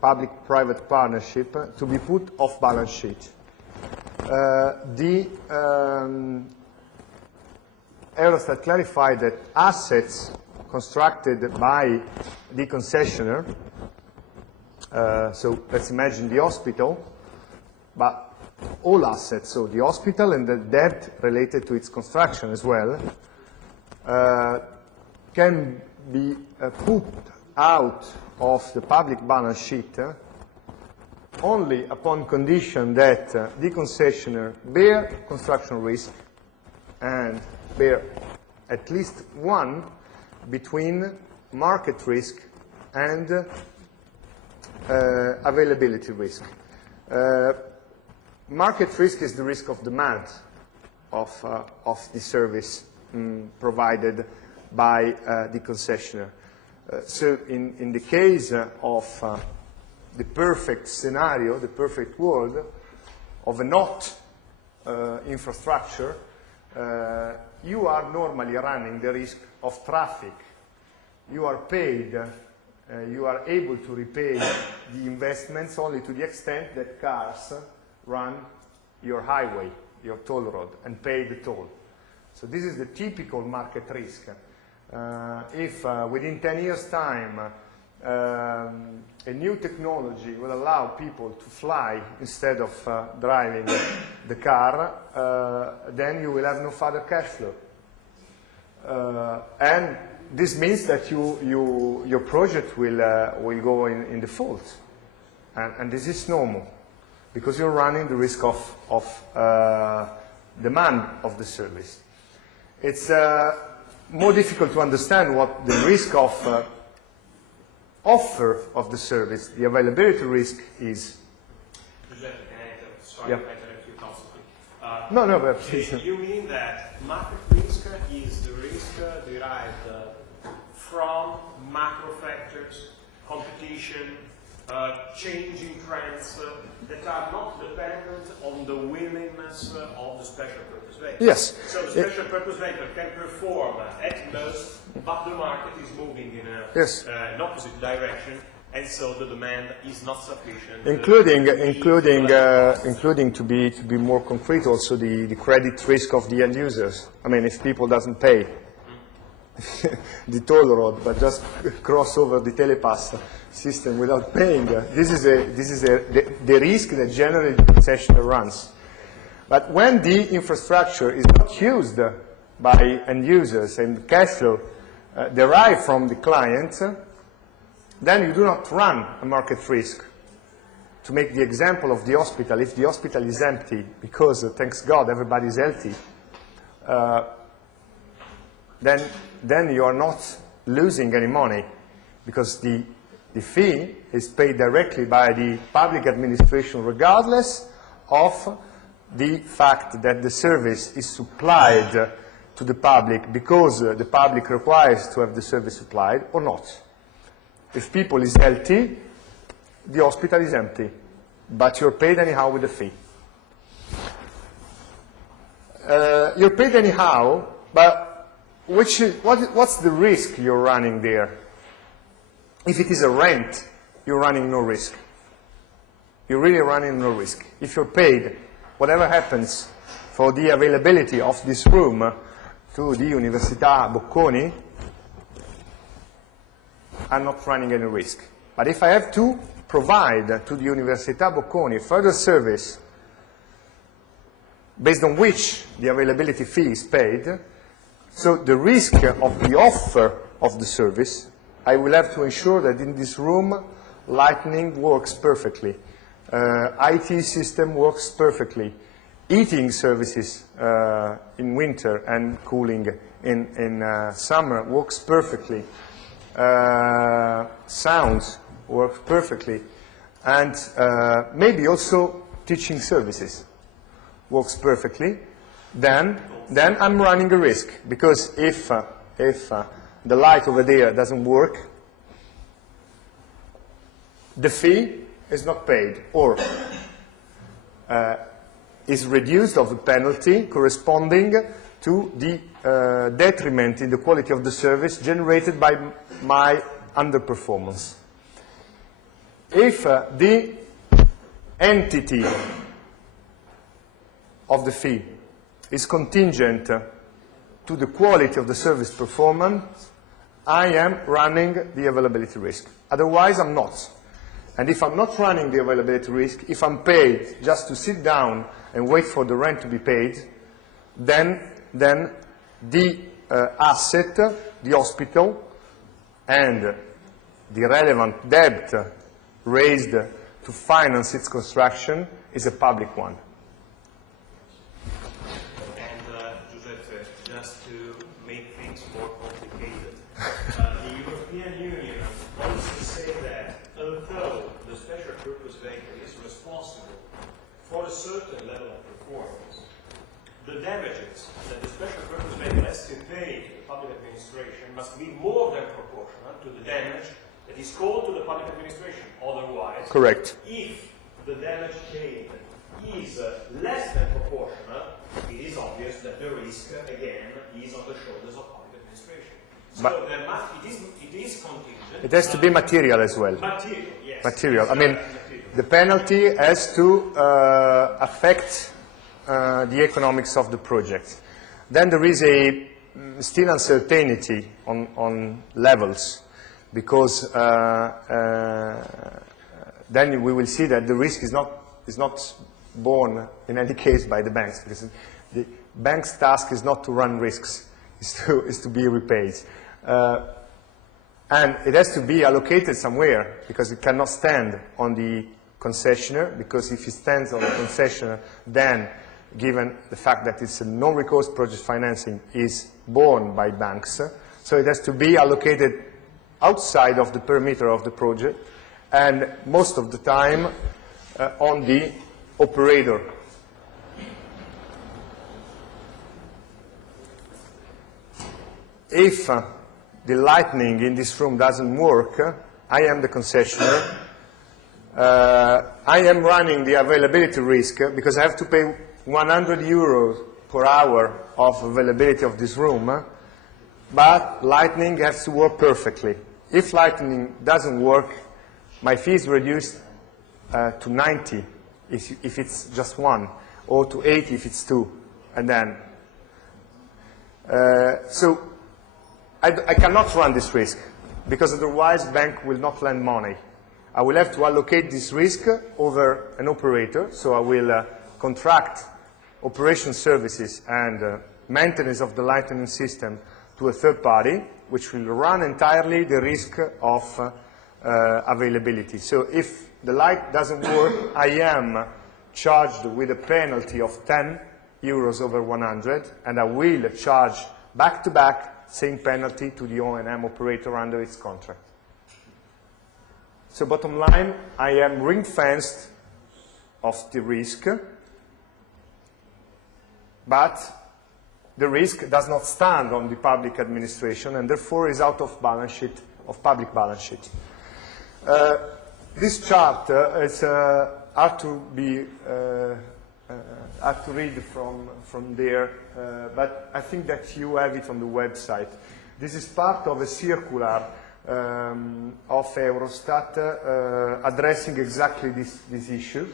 public-private partnership to be put off balance sheet. Eurostat clarified that assets constructed by the concessionaire, so let's imagine the hospital, but all assets, so the hospital and the debt related to its construction as well, can be put out of the public balance sheet only upon condition that the concessionaire bear construction risk and bear at least one between market risk and availability risk. Market risk is the risk of demand of the service provided by the concessionaire. So in the case of the perfect scenario, the perfect world of a not infrastructure, you are normally running the risk of traffic. You are paid, you are able to repay the investments only to the extent that cars run your highway, your toll road, and pay the toll. So this is the typical market risk. If within 10 years' time a new technology will allow people to fly instead of driving the car, then you will have no further cash flow. And this means that your project will go in default. And this is normal, because you're running the risk of demand of the service. It's more difficult to understand what the risk of offer of the service, the availability risk is. Giuseppe, can I interrupt? Sorry, Yeah. I interrupt you constantly. No, but please. You mean that market risk is the risk derived from macro factors, competition, changing trends that are not dependent on the willingness of the special purpose vehicle. Yes. So the special purpose vehicle can perform at most, but the market is moving in an opposite direction, and so the demand is not sufficient. Including to be more concrete, also the credit risk of the end users. I mean, if people doesn't pay, the toll road, but just cross over the telepass system without paying. This is the risk that generally the concessionaire runs. But when the infrastructure is not used by end users and cash flow derived from the client, then you do not run a market risk. To make the example of the hospital, if the hospital is empty because, thanks God, everybody is healthy, then you are not losing any money, because the fee is paid directly by the public administration regardless of the fact that the service is supplied to the public because the public requires to have the service supplied or not. If people is healthy, the hospital is empty, but you're paid anyhow with a fee. You're paid anyhow, but what's the risk you're running there? If it is a rent, you're running no risk. You're really running no risk. If you're paid, whatever happens for the availability of this room to the Università Bocconi, I'm not running any risk. But if I have to provide to the Università Bocconi further service based on which the availability fee is paid, so the risk of the offer of the service, I will have to ensure that in this room lighting works perfectly, IT system works perfectly, heating services in winter and cooling in summer works perfectly, sounds work perfectly, and maybe also teaching services works perfectly, then I'm running a risk, because if the light over there doesn't work, the fee is not paid, or is reduced of a penalty corresponding to the detriment in the quality of the service generated by my underperformance. If the entity of the fee is contingent to the quality of the service performance, I am running the availability risk. Otherwise, I'm not. And if I'm not running the availability risk, if I'm paid just to sit down and wait for the rent to be paid, then the asset, the hospital, and the relevant debt raised to finance its construction is a public one. And Giuseppe, just to make things more complicated, the European Union wants to say that although the special purpose vehicle is responsible for a certain level of performance, the damages that the special purpose vehicle has to pay to the public administration must be more than proportional to the damage that is called to the public administration. Otherwise, correct. If the damage paid is less than proportional, it is obvious that the risk, again, is on the shoulders of public administration. So it is contingent. It has to be material as well. Material, yes. Material. I mean, the penalty has to affect the economics of the project. Then there is still uncertainty on levels, because then we will see that the risk is not borne in any case by the banks, because the bank's task is not to run risks, is to be repaid. And it has to be allocated somewhere, because it cannot stand on the concessionaire, because if it stands on the concessionaire, then, given the fact that it's a non-recourse project financing, is borne by banks. So it has to be allocated outside of the perimeter of the project, and most of the time on the operator. If the lighting in this room doesn't work, I am the concessionaire. I am running the availability risk, because I have to pay 100 euros per hour of availability of this room, but lighting has to work perfectly. If lighting doesn't work, my fee is reduced to 90 if it's just one, or to 80 if it's two, and then. So I cannot run this risk, because otherwise bank will not lend money. I will have to allocate this risk over an operator, so I will contract operation services and maintenance of the lightning system to a third party, which will run entirely the risk of availability. So if the light doesn't work, I am charged with a penalty of 10 euros over 100, and I will charge back-to-back same penalty to the O&M operator under its contract. So bottom line, I am ring-fenced of the risk, but the risk does not stand on the public administration and therefore is out of balance sheet, of public balance sheet. This chart is hard to read from there, but I think that you have it on the website. This is part of a circular of Eurostat addressing exactly this issue,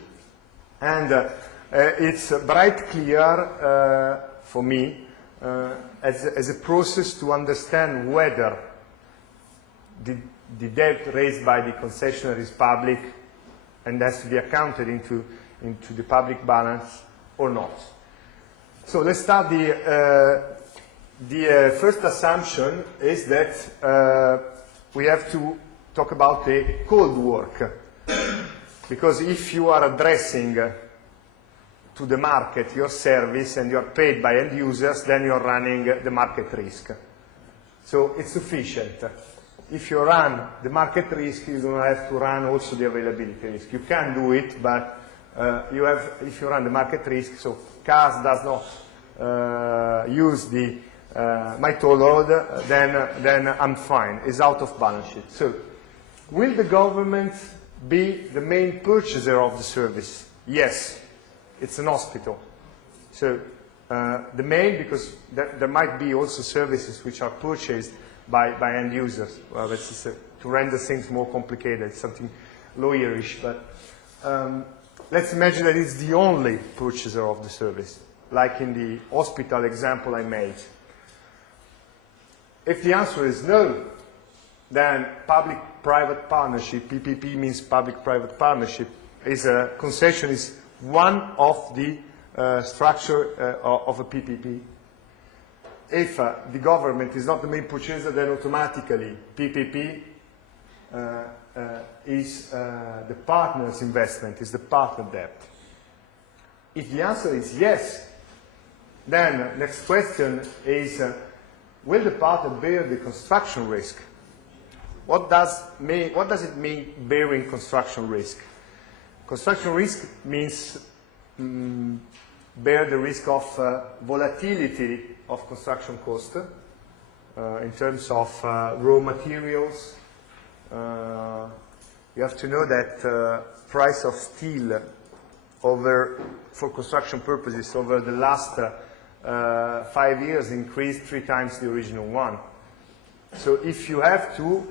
and it's bright clear for me as a process to understand whether the debt raised by the concessionaire is public and has to be accounted into the public balance or not. So let's start. The first assumption is that we have to talk about the cold work, because if you are addressing to the market your service and you are paid by end users, then you are running the market risk. So it's sufficient. If you run the market risk, you don't have to run also the availability risk. You can do it, but if you run the market risk, so CAS does not use the my toll road, then I'm fine. It's out of balance sheet. So will the government be the main purchaser of the service? Yes. It's an hospital. So the main, because there might be also services which are purchased by end users. Well, that's just to render things more complicated. It's something lawyerish, but let's imagine that it's the only purchaser of the service, like in the hospital example I made. If the answer is no, then public-private partnership, PPP means public-private partnership, concession is one of the structure of a PPP. If the government is not the main purchaser, then automatically PPP is the partner's investment, is the partner debt. If the answer is yes, then next question is, will the partner bear the construction risk? What does it mean bearing construction risk? Construction risk means bear the risk of volatility of construction cost in terms of raw materials. You have to know that price of steel for construction purposes over the last 5 years increased 3 times the original one. So if you have to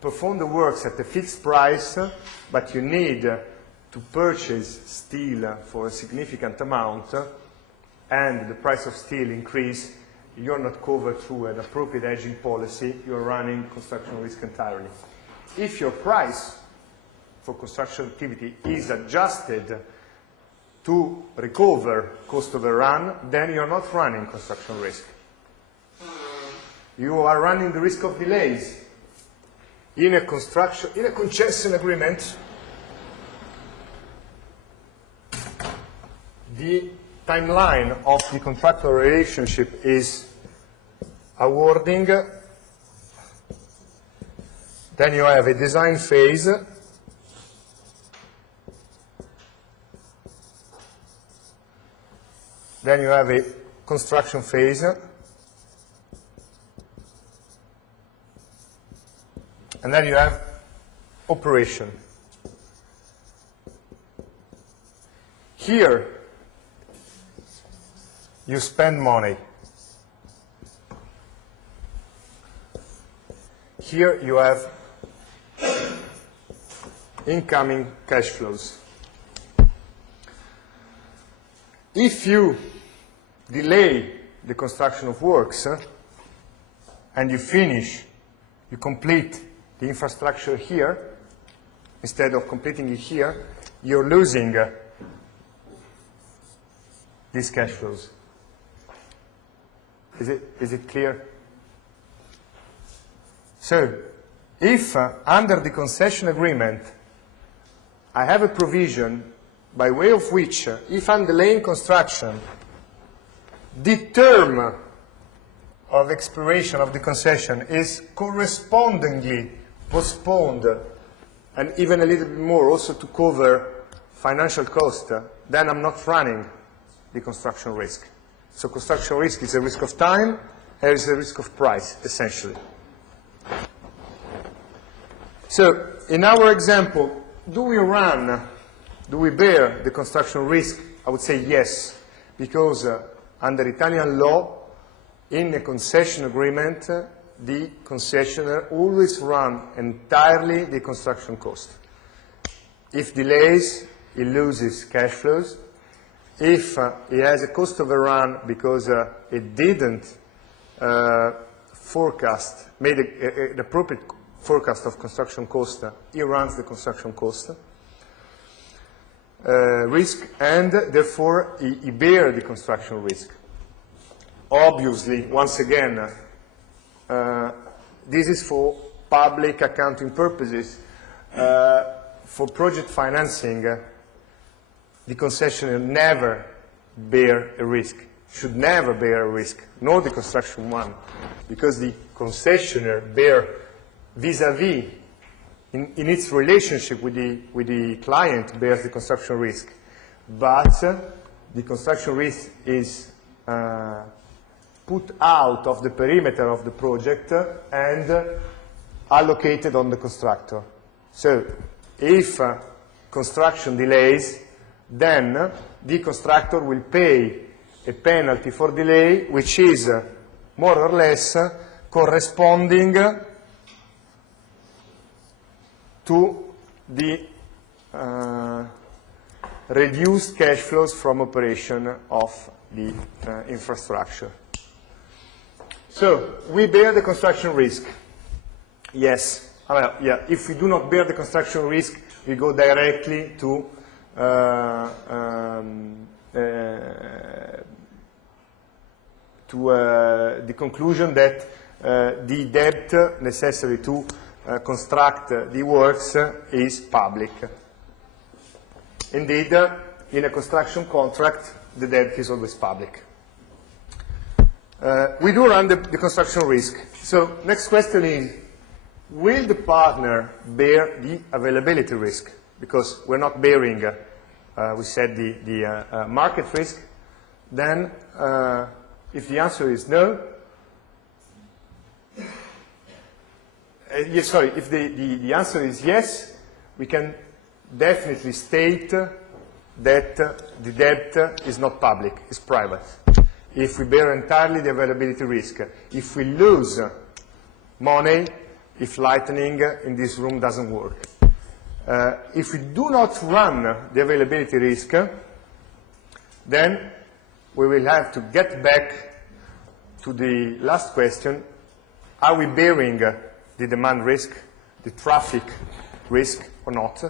perform the works at a fixed price, but you need to purchase steel for a significant amount, and the price of steel increase, you're not covered through an appropriate hedging policy, you're running construction risk entirely. If your price for construction activity is adjusted to recover cost overrun, then you're not running construction risk. You are running the risk of delays. In a concession agreement, the timeline of the contractual relationship is awarding, then you have a design phase, then you have a construction phase, and then you have operation. Here, you spend money. Here you have incoming cash flows. If you delay the construction of works, and you finish, you complete the infrastructure here, instead of completing it here, you're losing these cash flows. Is it clear? So, if under the concession agreement I have a provision by way of which, if I'm delaying construction, the term of expiration of the concession is correspondingly postponed, and even a little bit more also to cover financial cost, then I'm not running the construction risk. So construction risk is a risk of time, and is a risk of price, essentially. So in our example, do we bear the construction risk? I would say yes, because under Italian law, in a concession agreement, the concessionaire always runs entirely the construction cost. If delays, he loses cash flows. If he has a cost overrun because it didn't forecast, made an appropriate forecast of construction cost, he runs the construction cost risk, and therefore he bears the construction risk. Obviously, once again, this is for public accounting purposes. For project financing, the concessionaire never bear a risk, should never bear a risk, nor the construction one, because the concessionaire bear vis-à-vis, in its relationship with the client, bears the construction risk. But the construction risk is put out of the perimeter of the project and allocated on the constructor. So if construction delays, then the constructor will pay a penalty for delay, which is more or less corresponding to the reduced cash flows from operation of the infrastructure. So we bear the construction risk. Yes. Well, yeah. If we do not bear the construction risk, we go directly to the conclusion that the debt necessary to construct the works is public. Indeed, in a construction contract, the debt is always public. We do run the construction risk. So next question is, will the partner bear the availability risk? Because we're not bearing, we said, the market risk. Then, if the answer is no, yes, sorry, if the answer is yes, we can definitely state that the debt is not public, it's private. If we bear entirely the availability risk, if we lose money, if lightning in this room doesn't work. If we do not run the availability risk, then we will have to get back to the last question. Are we bearing the demand risk, the traffic risk or not?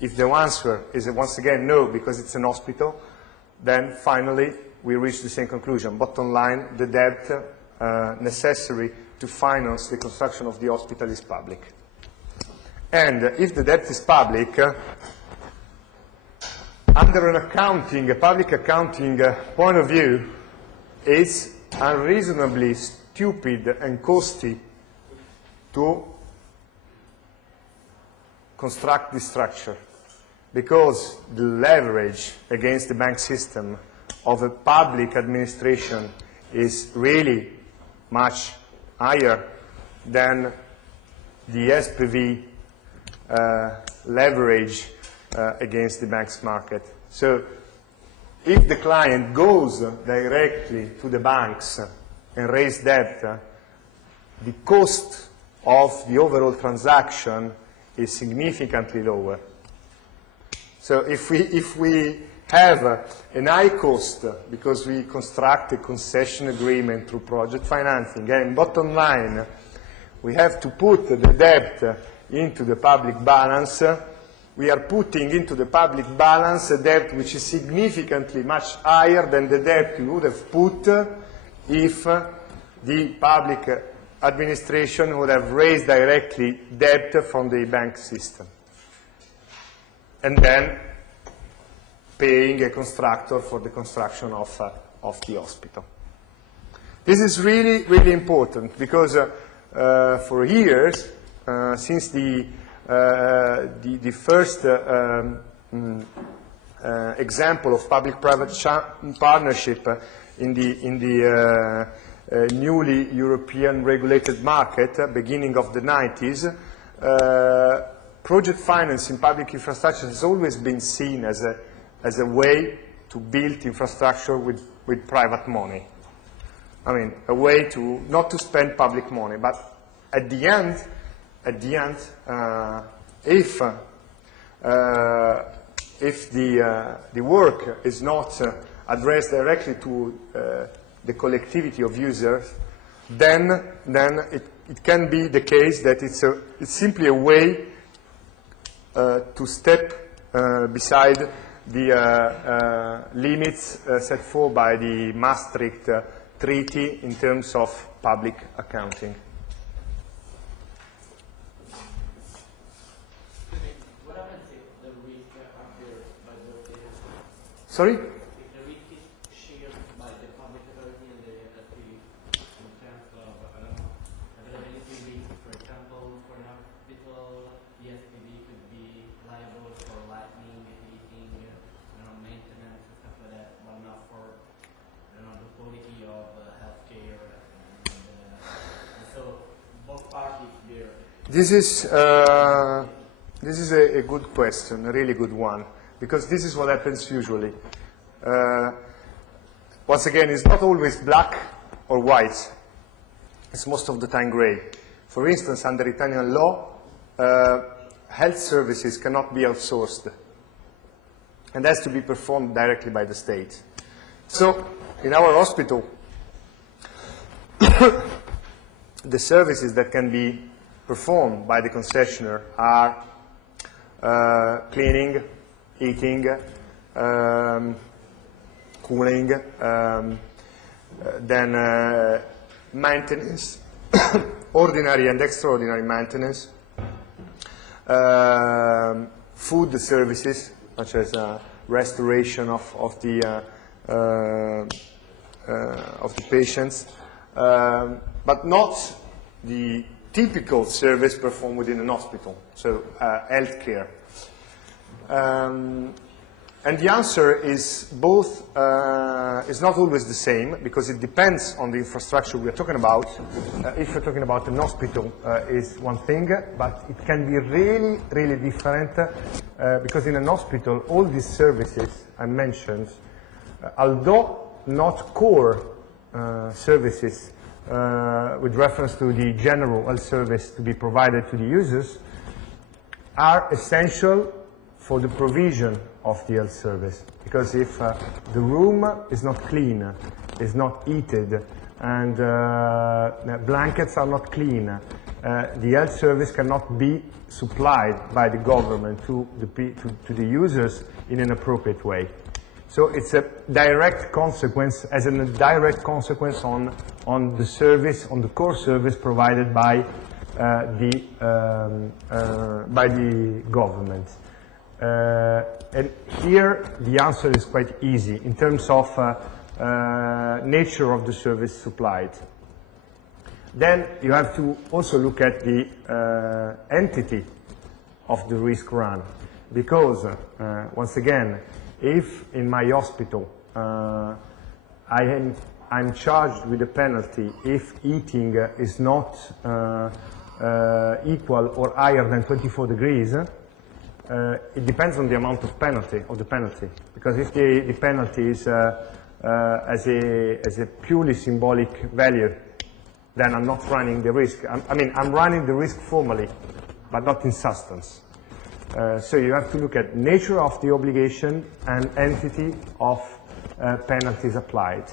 If the answer is once again no, because it's an hospital, then finally we reach the same conclusion. Bottom line, the debt necessary to finance the construction of the hospital is public. And if the debt is public, under an accounting, a public accounting point of view, it's unreasonably stupid and costly to construct this structure, because the leverage against the bank system of a public administration is really much higher than the SPV leverage against the bank's market. So if the client goes directly to the banks and raises debt, the cost of the overall transaction is significantly lower. So if we have an high cost because we construct a concession agreement through project financing, and bottom line, we have to put the debt into the public balance. We are putting into the public balance a debt which is significantly much higher than the debt you would have put if the public administration would have raised directly debt from the bank system, and then paying a constructor for the construction of the hospital. This is really, really important because for years, since the first example of public-private partnership in the newly European regulated market, beginning of the 90s, project finance in public infrastructure has always been seen as a way to build infrastructure with private money. I mean, a way to not to spend public money, but at the end, if the work is not addressed directly to the collectivity of users, then it can be the case that it's simply a way to step beside the limits set forth by the Maastricht Treaty in terms of public accounting. What happens if the risk appears by the authorities? Sorry? If the risk is shared by the public authority and the activity in terms of, I don't know, availability risk, for example, for an hospital, the SPV could be liable for lighting, heating, maintenance, and stuff like that, but not for, I don't know, the quality of healthcare. And so both parties there. This is a good question, a really good one, because this is what happens usually. Once again, it's not always black or white. It's most of the time gray. For instance, under Italian law, health services cannot be outsourced and has to be performed directly by the state. So, in our hospital, the services that can be performed by the concessionaire are cleaning, heating, cooling, then maintenance, ordinary and extraordinary maintenance, food services such as restoration of the patients, but not the typical service performed within an hospital, so healthcare. And the answer is both, is not always the same, because it depends on the infrastructure we are talking about. If you're talking about an hospital, is one thing, but it can be really, really different, because in an hospital, all these services I mentioned, although not core services, with reference to the general health service to be provided to the users, are essential for the provision of the health service. Because if the room is not clean, is not heated, and blankets are not clean, the health service cannot be supplied by the government to the users in an appropriate way. So it's a direct consequence, as a direct consequence on the service, on the core service provided by the government. And here the answer is quite easy in terms of nature of the service supplied. Then you have to also look at the entity of the risk run, because once again, if in my hospital I'm charged with a penalty if heating is not equal or higher than 24 degrees, it depends on the amount of the penalty. Because if the penalty is as a purely symbolic value, then I'm not running the risk. I'm running the risk formally, but not in substance. So you have to look at nature of the obligation and entity of penalties applied.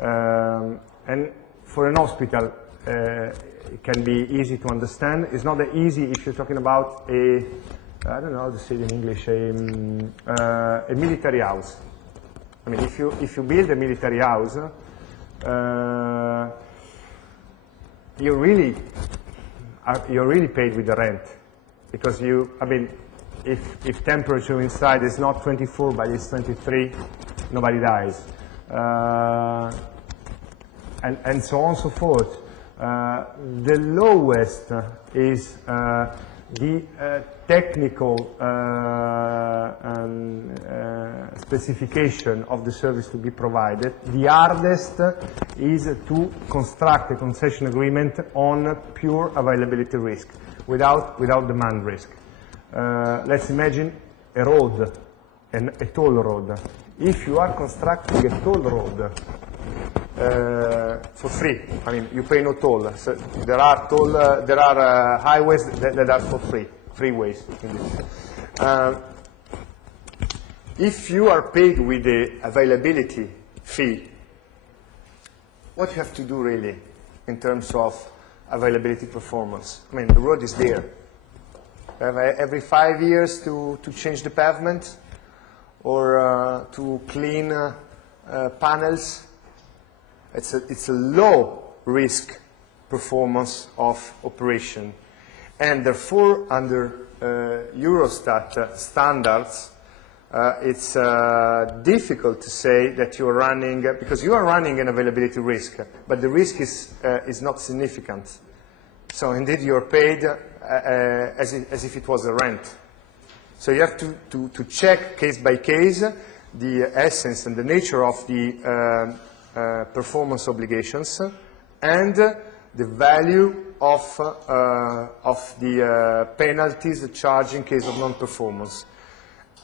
And for an hospital, it can be easy to understand. It's not that easy if you're talking about a, I don't know how to say it in English, a military house. I mean, if you build a military house, you're really paid with the rent, because I mean, if temperature inside is not 24 but it's 23, nobody dies, and so on and so forth. The lowest is the technical specification of the service to be provided. The hardest is to construct a concession agreement on pure availability risk, without demand risk. Let's imagine a road, a toll road. If you are constructing a toll road for free, I mean, you pay no toll. So there are highways that are for free, freeways. If you are paid with the availability fee, what you have to do really in terms of availability performance? I mean, the road is there. You have every 5 years to change the pavement, or to clean panels. It's a low risk performance of operation, and therefore under Eurostat standards, it's difficult to say that you are running, because you are running an availability risk, but the risk is not significant. So indeed you are paid as if it was a rent. So you have to check case by case the essence and the nature of the performance obligations and the value of the penalties charged in case of non-performance.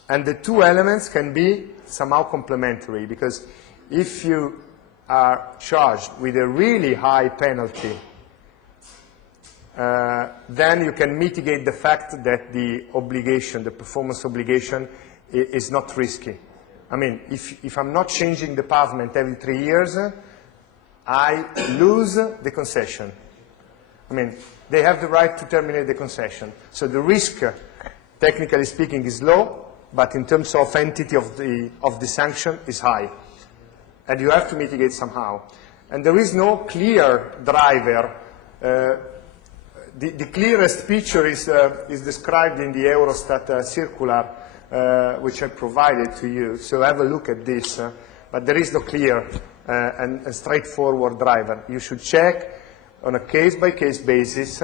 And the two elements can be somehow complementary, because if you are charged with a really high penalty, then you can mitigate the fact that the obligation, the performance obligation, is not risky. I mean, if I'm not changing the pavement every 3 years, I lose the concession. I mean, they have the right to terminate the concession. So the risk, technically speaking, is low, but in terms of entity of the sanction is high. And you have to mitigate somehow. And there is no clear driver. The clearest picture is described in the Eurostat circular, which I provided to you. So have a look at this. But there is no clear and straightforward driver. You should check on a case-by-case basis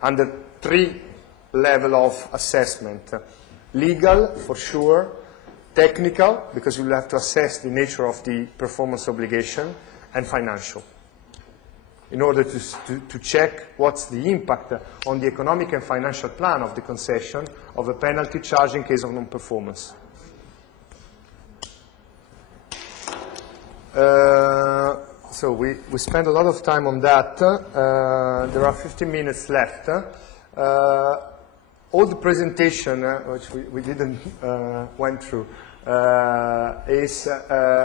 under 3 levels of assessment. Legal, for sure. Technical, because you will have to assess the nature of the performance obligation. And financial, in order to check what's the impact on the economic and financial plan of the concession of a penalty charge in case of non-performance. So we spent a lot of time on that. There are 15 minutes left. All the presentation, which we didn't went through, is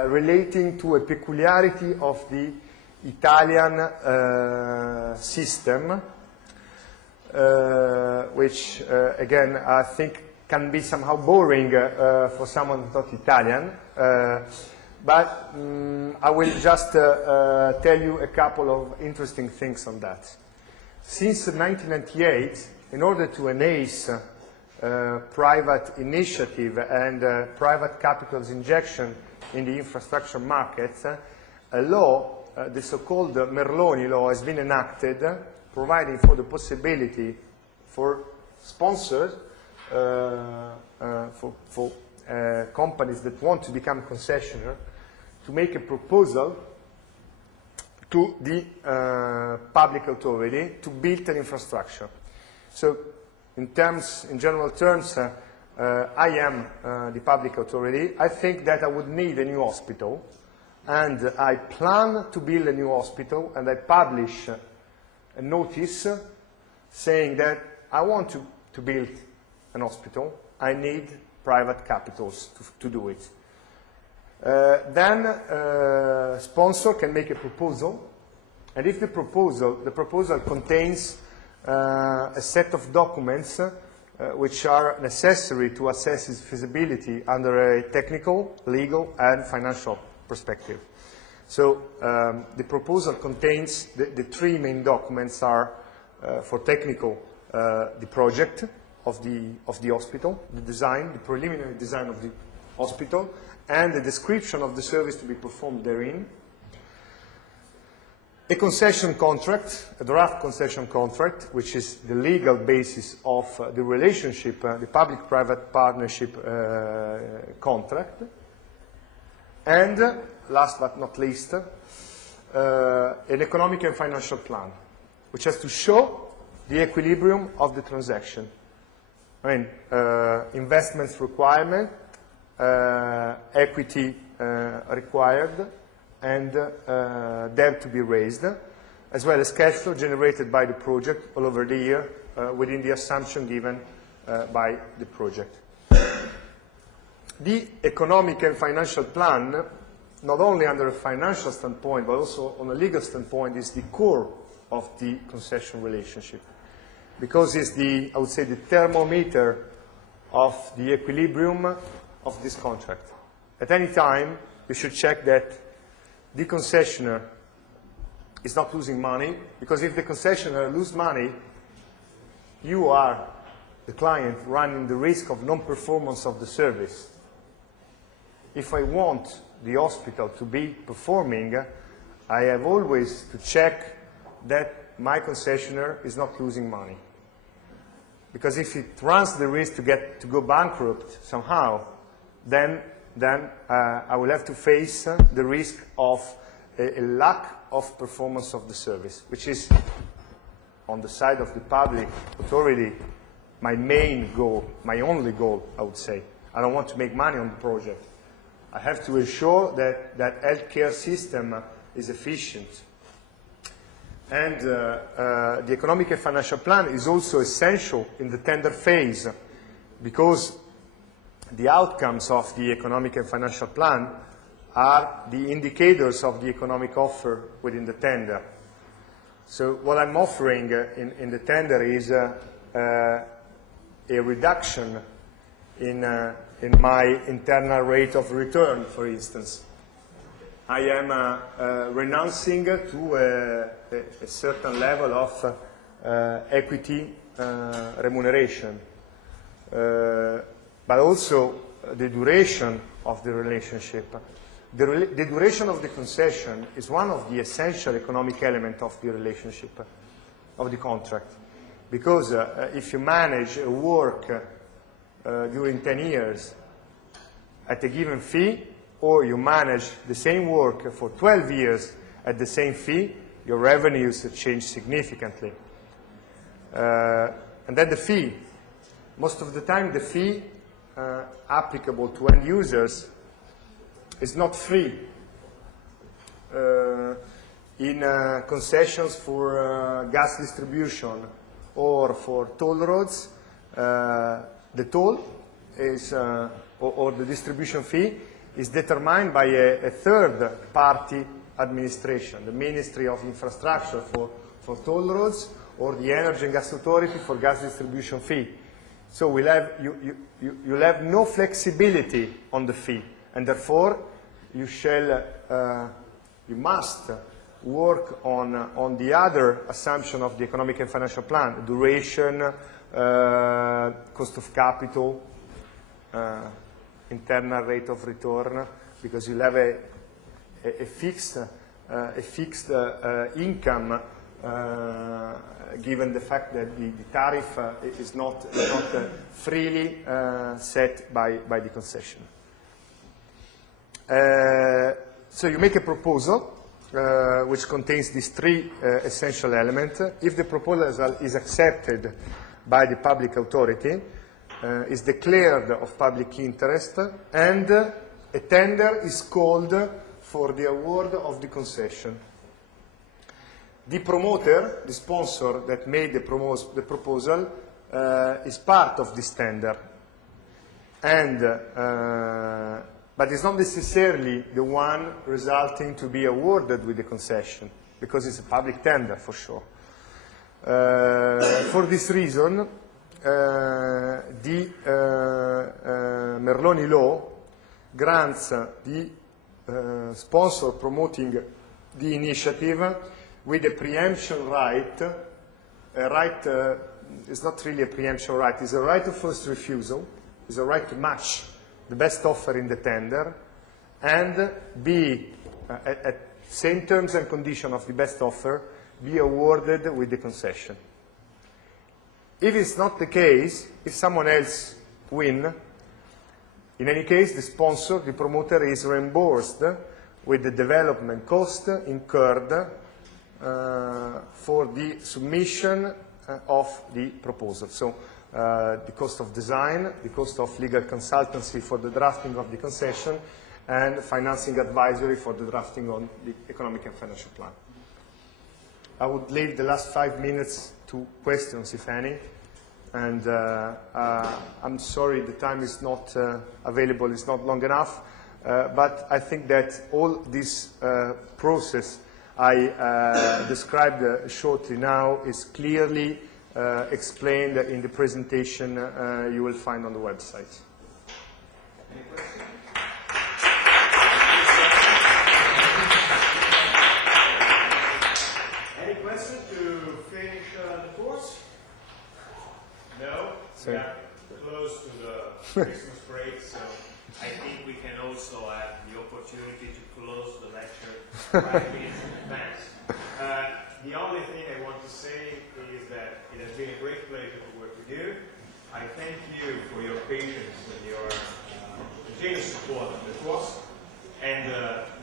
relating to a peculiarity of the Italian system, which, again, I think can be somehow boring for someone who's not Italian. But I will just tell you a couple of interesting things on that. Since 1998, in order to enhance private initiative and private capital's injection in the infrastructure market, a law, the so-called Merloni law, has been enacted, providing for the possibility for sponsors, for companies that want to become concessionaire, to make a proposal to the public authority to build an infrastructure. So in general terms, I am the public authority. I think that I would need a new hospital, and I plan to build a new hospital, and I publish a notice saying that I want to build an hospital, I need private capitals to do it. Then sponsor can make a proposal, and if the proposal contains a set of documents which are necessary to assess its feasibility under a technical, legal, and financial perspective. So the proposal contains the three main documents are for technical, the project of the hospital, the design, the preliminary design of the hospital, and the description of the service to be performed therein. A concession contract, a draft concession contract, which is the legal basis of the relationship, the public-private partnership contract. And last but not least, an economic and financial plan, which has to show the equilibrium of the transaction. I mean, investments requirement, equity required, and debt to be raised, as well as cash flow generated by the project all over the year within the assumption given by the project. The economic and financial plan, not only under a financial standpoint, but also on a legal standpoint, is the core of the concession relationship, because it's the, I would say, the thermometer of the equilibrium of this contract. At any time, you should check that the concessionaire is not losing money, because if the concessionaire loses money, you are, the client, running the risk of non-performance of the service. If I want the hospital to be performing, I have always to check that my concessionaire is not losing money. Because if it runs the risk to go bankrupt somehow, then I will have to face the risk of a lack of performance of the service, which is, on the side of the public authority, my main goal, my only goal, I would say. I don't want to make money on the project. I have to ensure that healthcare system is efficient. And the economic and financial plan is also essential in the tender phase, because the outcomes of the economic and financial plan are the indicators of the economic offer within the tender. So what I'm offering in the tender is a reduction in my internal rate of return, for instance. I am renouncing to a certain level of equity remuneration, but also the duration of the relationship. The duration of the concession is one of the essential economic elements of the relationship, of the contract. Because if you manage a work during 10 years at a given fee, or you manage the same work for 12 years at the same fee, your revenues change significantly. And then the fee. Most of the time the fee applicable to end users is not free. In concessions for gas distribution or for toll roads, the toll is, or the distribution fee is determined by a third-party administration, the Ministry of Infrastructure for toll roads, or the Energy and Gas Authority for gas distribution fee. So you'll have no flexibility on the fee, and therefore you must work on the other assumption of the economic and financial plan: duration, cost of capital, internal rate of return, because you'll have a fixed income, given the fact that the tariff is not freely set by the concession. So you make a proposal which contains these three essential elements. If the proposal is accepted by the public authority, is declared of public interest, and a tender is called for the award of the concession. The promoter, the sponsor that made the proposal, is part of this tender, and but it's not necessarily the one resulting to be awarded with the concession, because it's a public tender for sure. For this reason, the Merloni law grants the sponsor promoting the initiative with a preemption right. A right is not really a preemption right, it's a right of first refusal, it's a right to match the best offer in the tender and be, at same terms and conditions of the best offer, be awarded with the concession. If it's not the case, if someone else wins, in any case, the sponsor, the promoter, is reimbursed with the development cost incurred for the submission of the proposal. So the cost of design, the cost of legal consultancy for the drafting of the concession, and financing advisory for the drafting on the economic and financial plan. I would leave the last 5 minutes to questions, if any. And I'm sorry the time is not available, it's not long enough. But I think that all this process I described shortly now is clearly explained in the presentation you will find on the website. Any questions? Any questions to finish the course? No? So, we are close to the Christmas break, so I think we can also have the opportunity to close the lecture 5 minutes in advance. The only thing I want to say is that it has been a great pleasure to work with you. I thank you for your patience and your continuous support of the course. And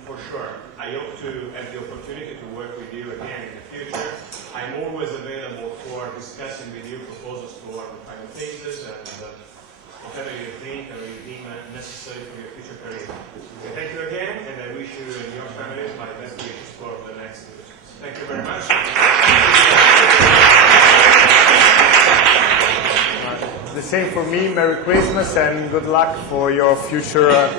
for sure, I hope to have the opportunity to work with you again in the future. I'm always available for discussing with you proposals for the final phases and whatever you think or you deem necessary for your future career. So thank you again, and I wish you and your families my best wishes for the next years. Thank you very much. the same for me. Merry Christmas and good luck for your future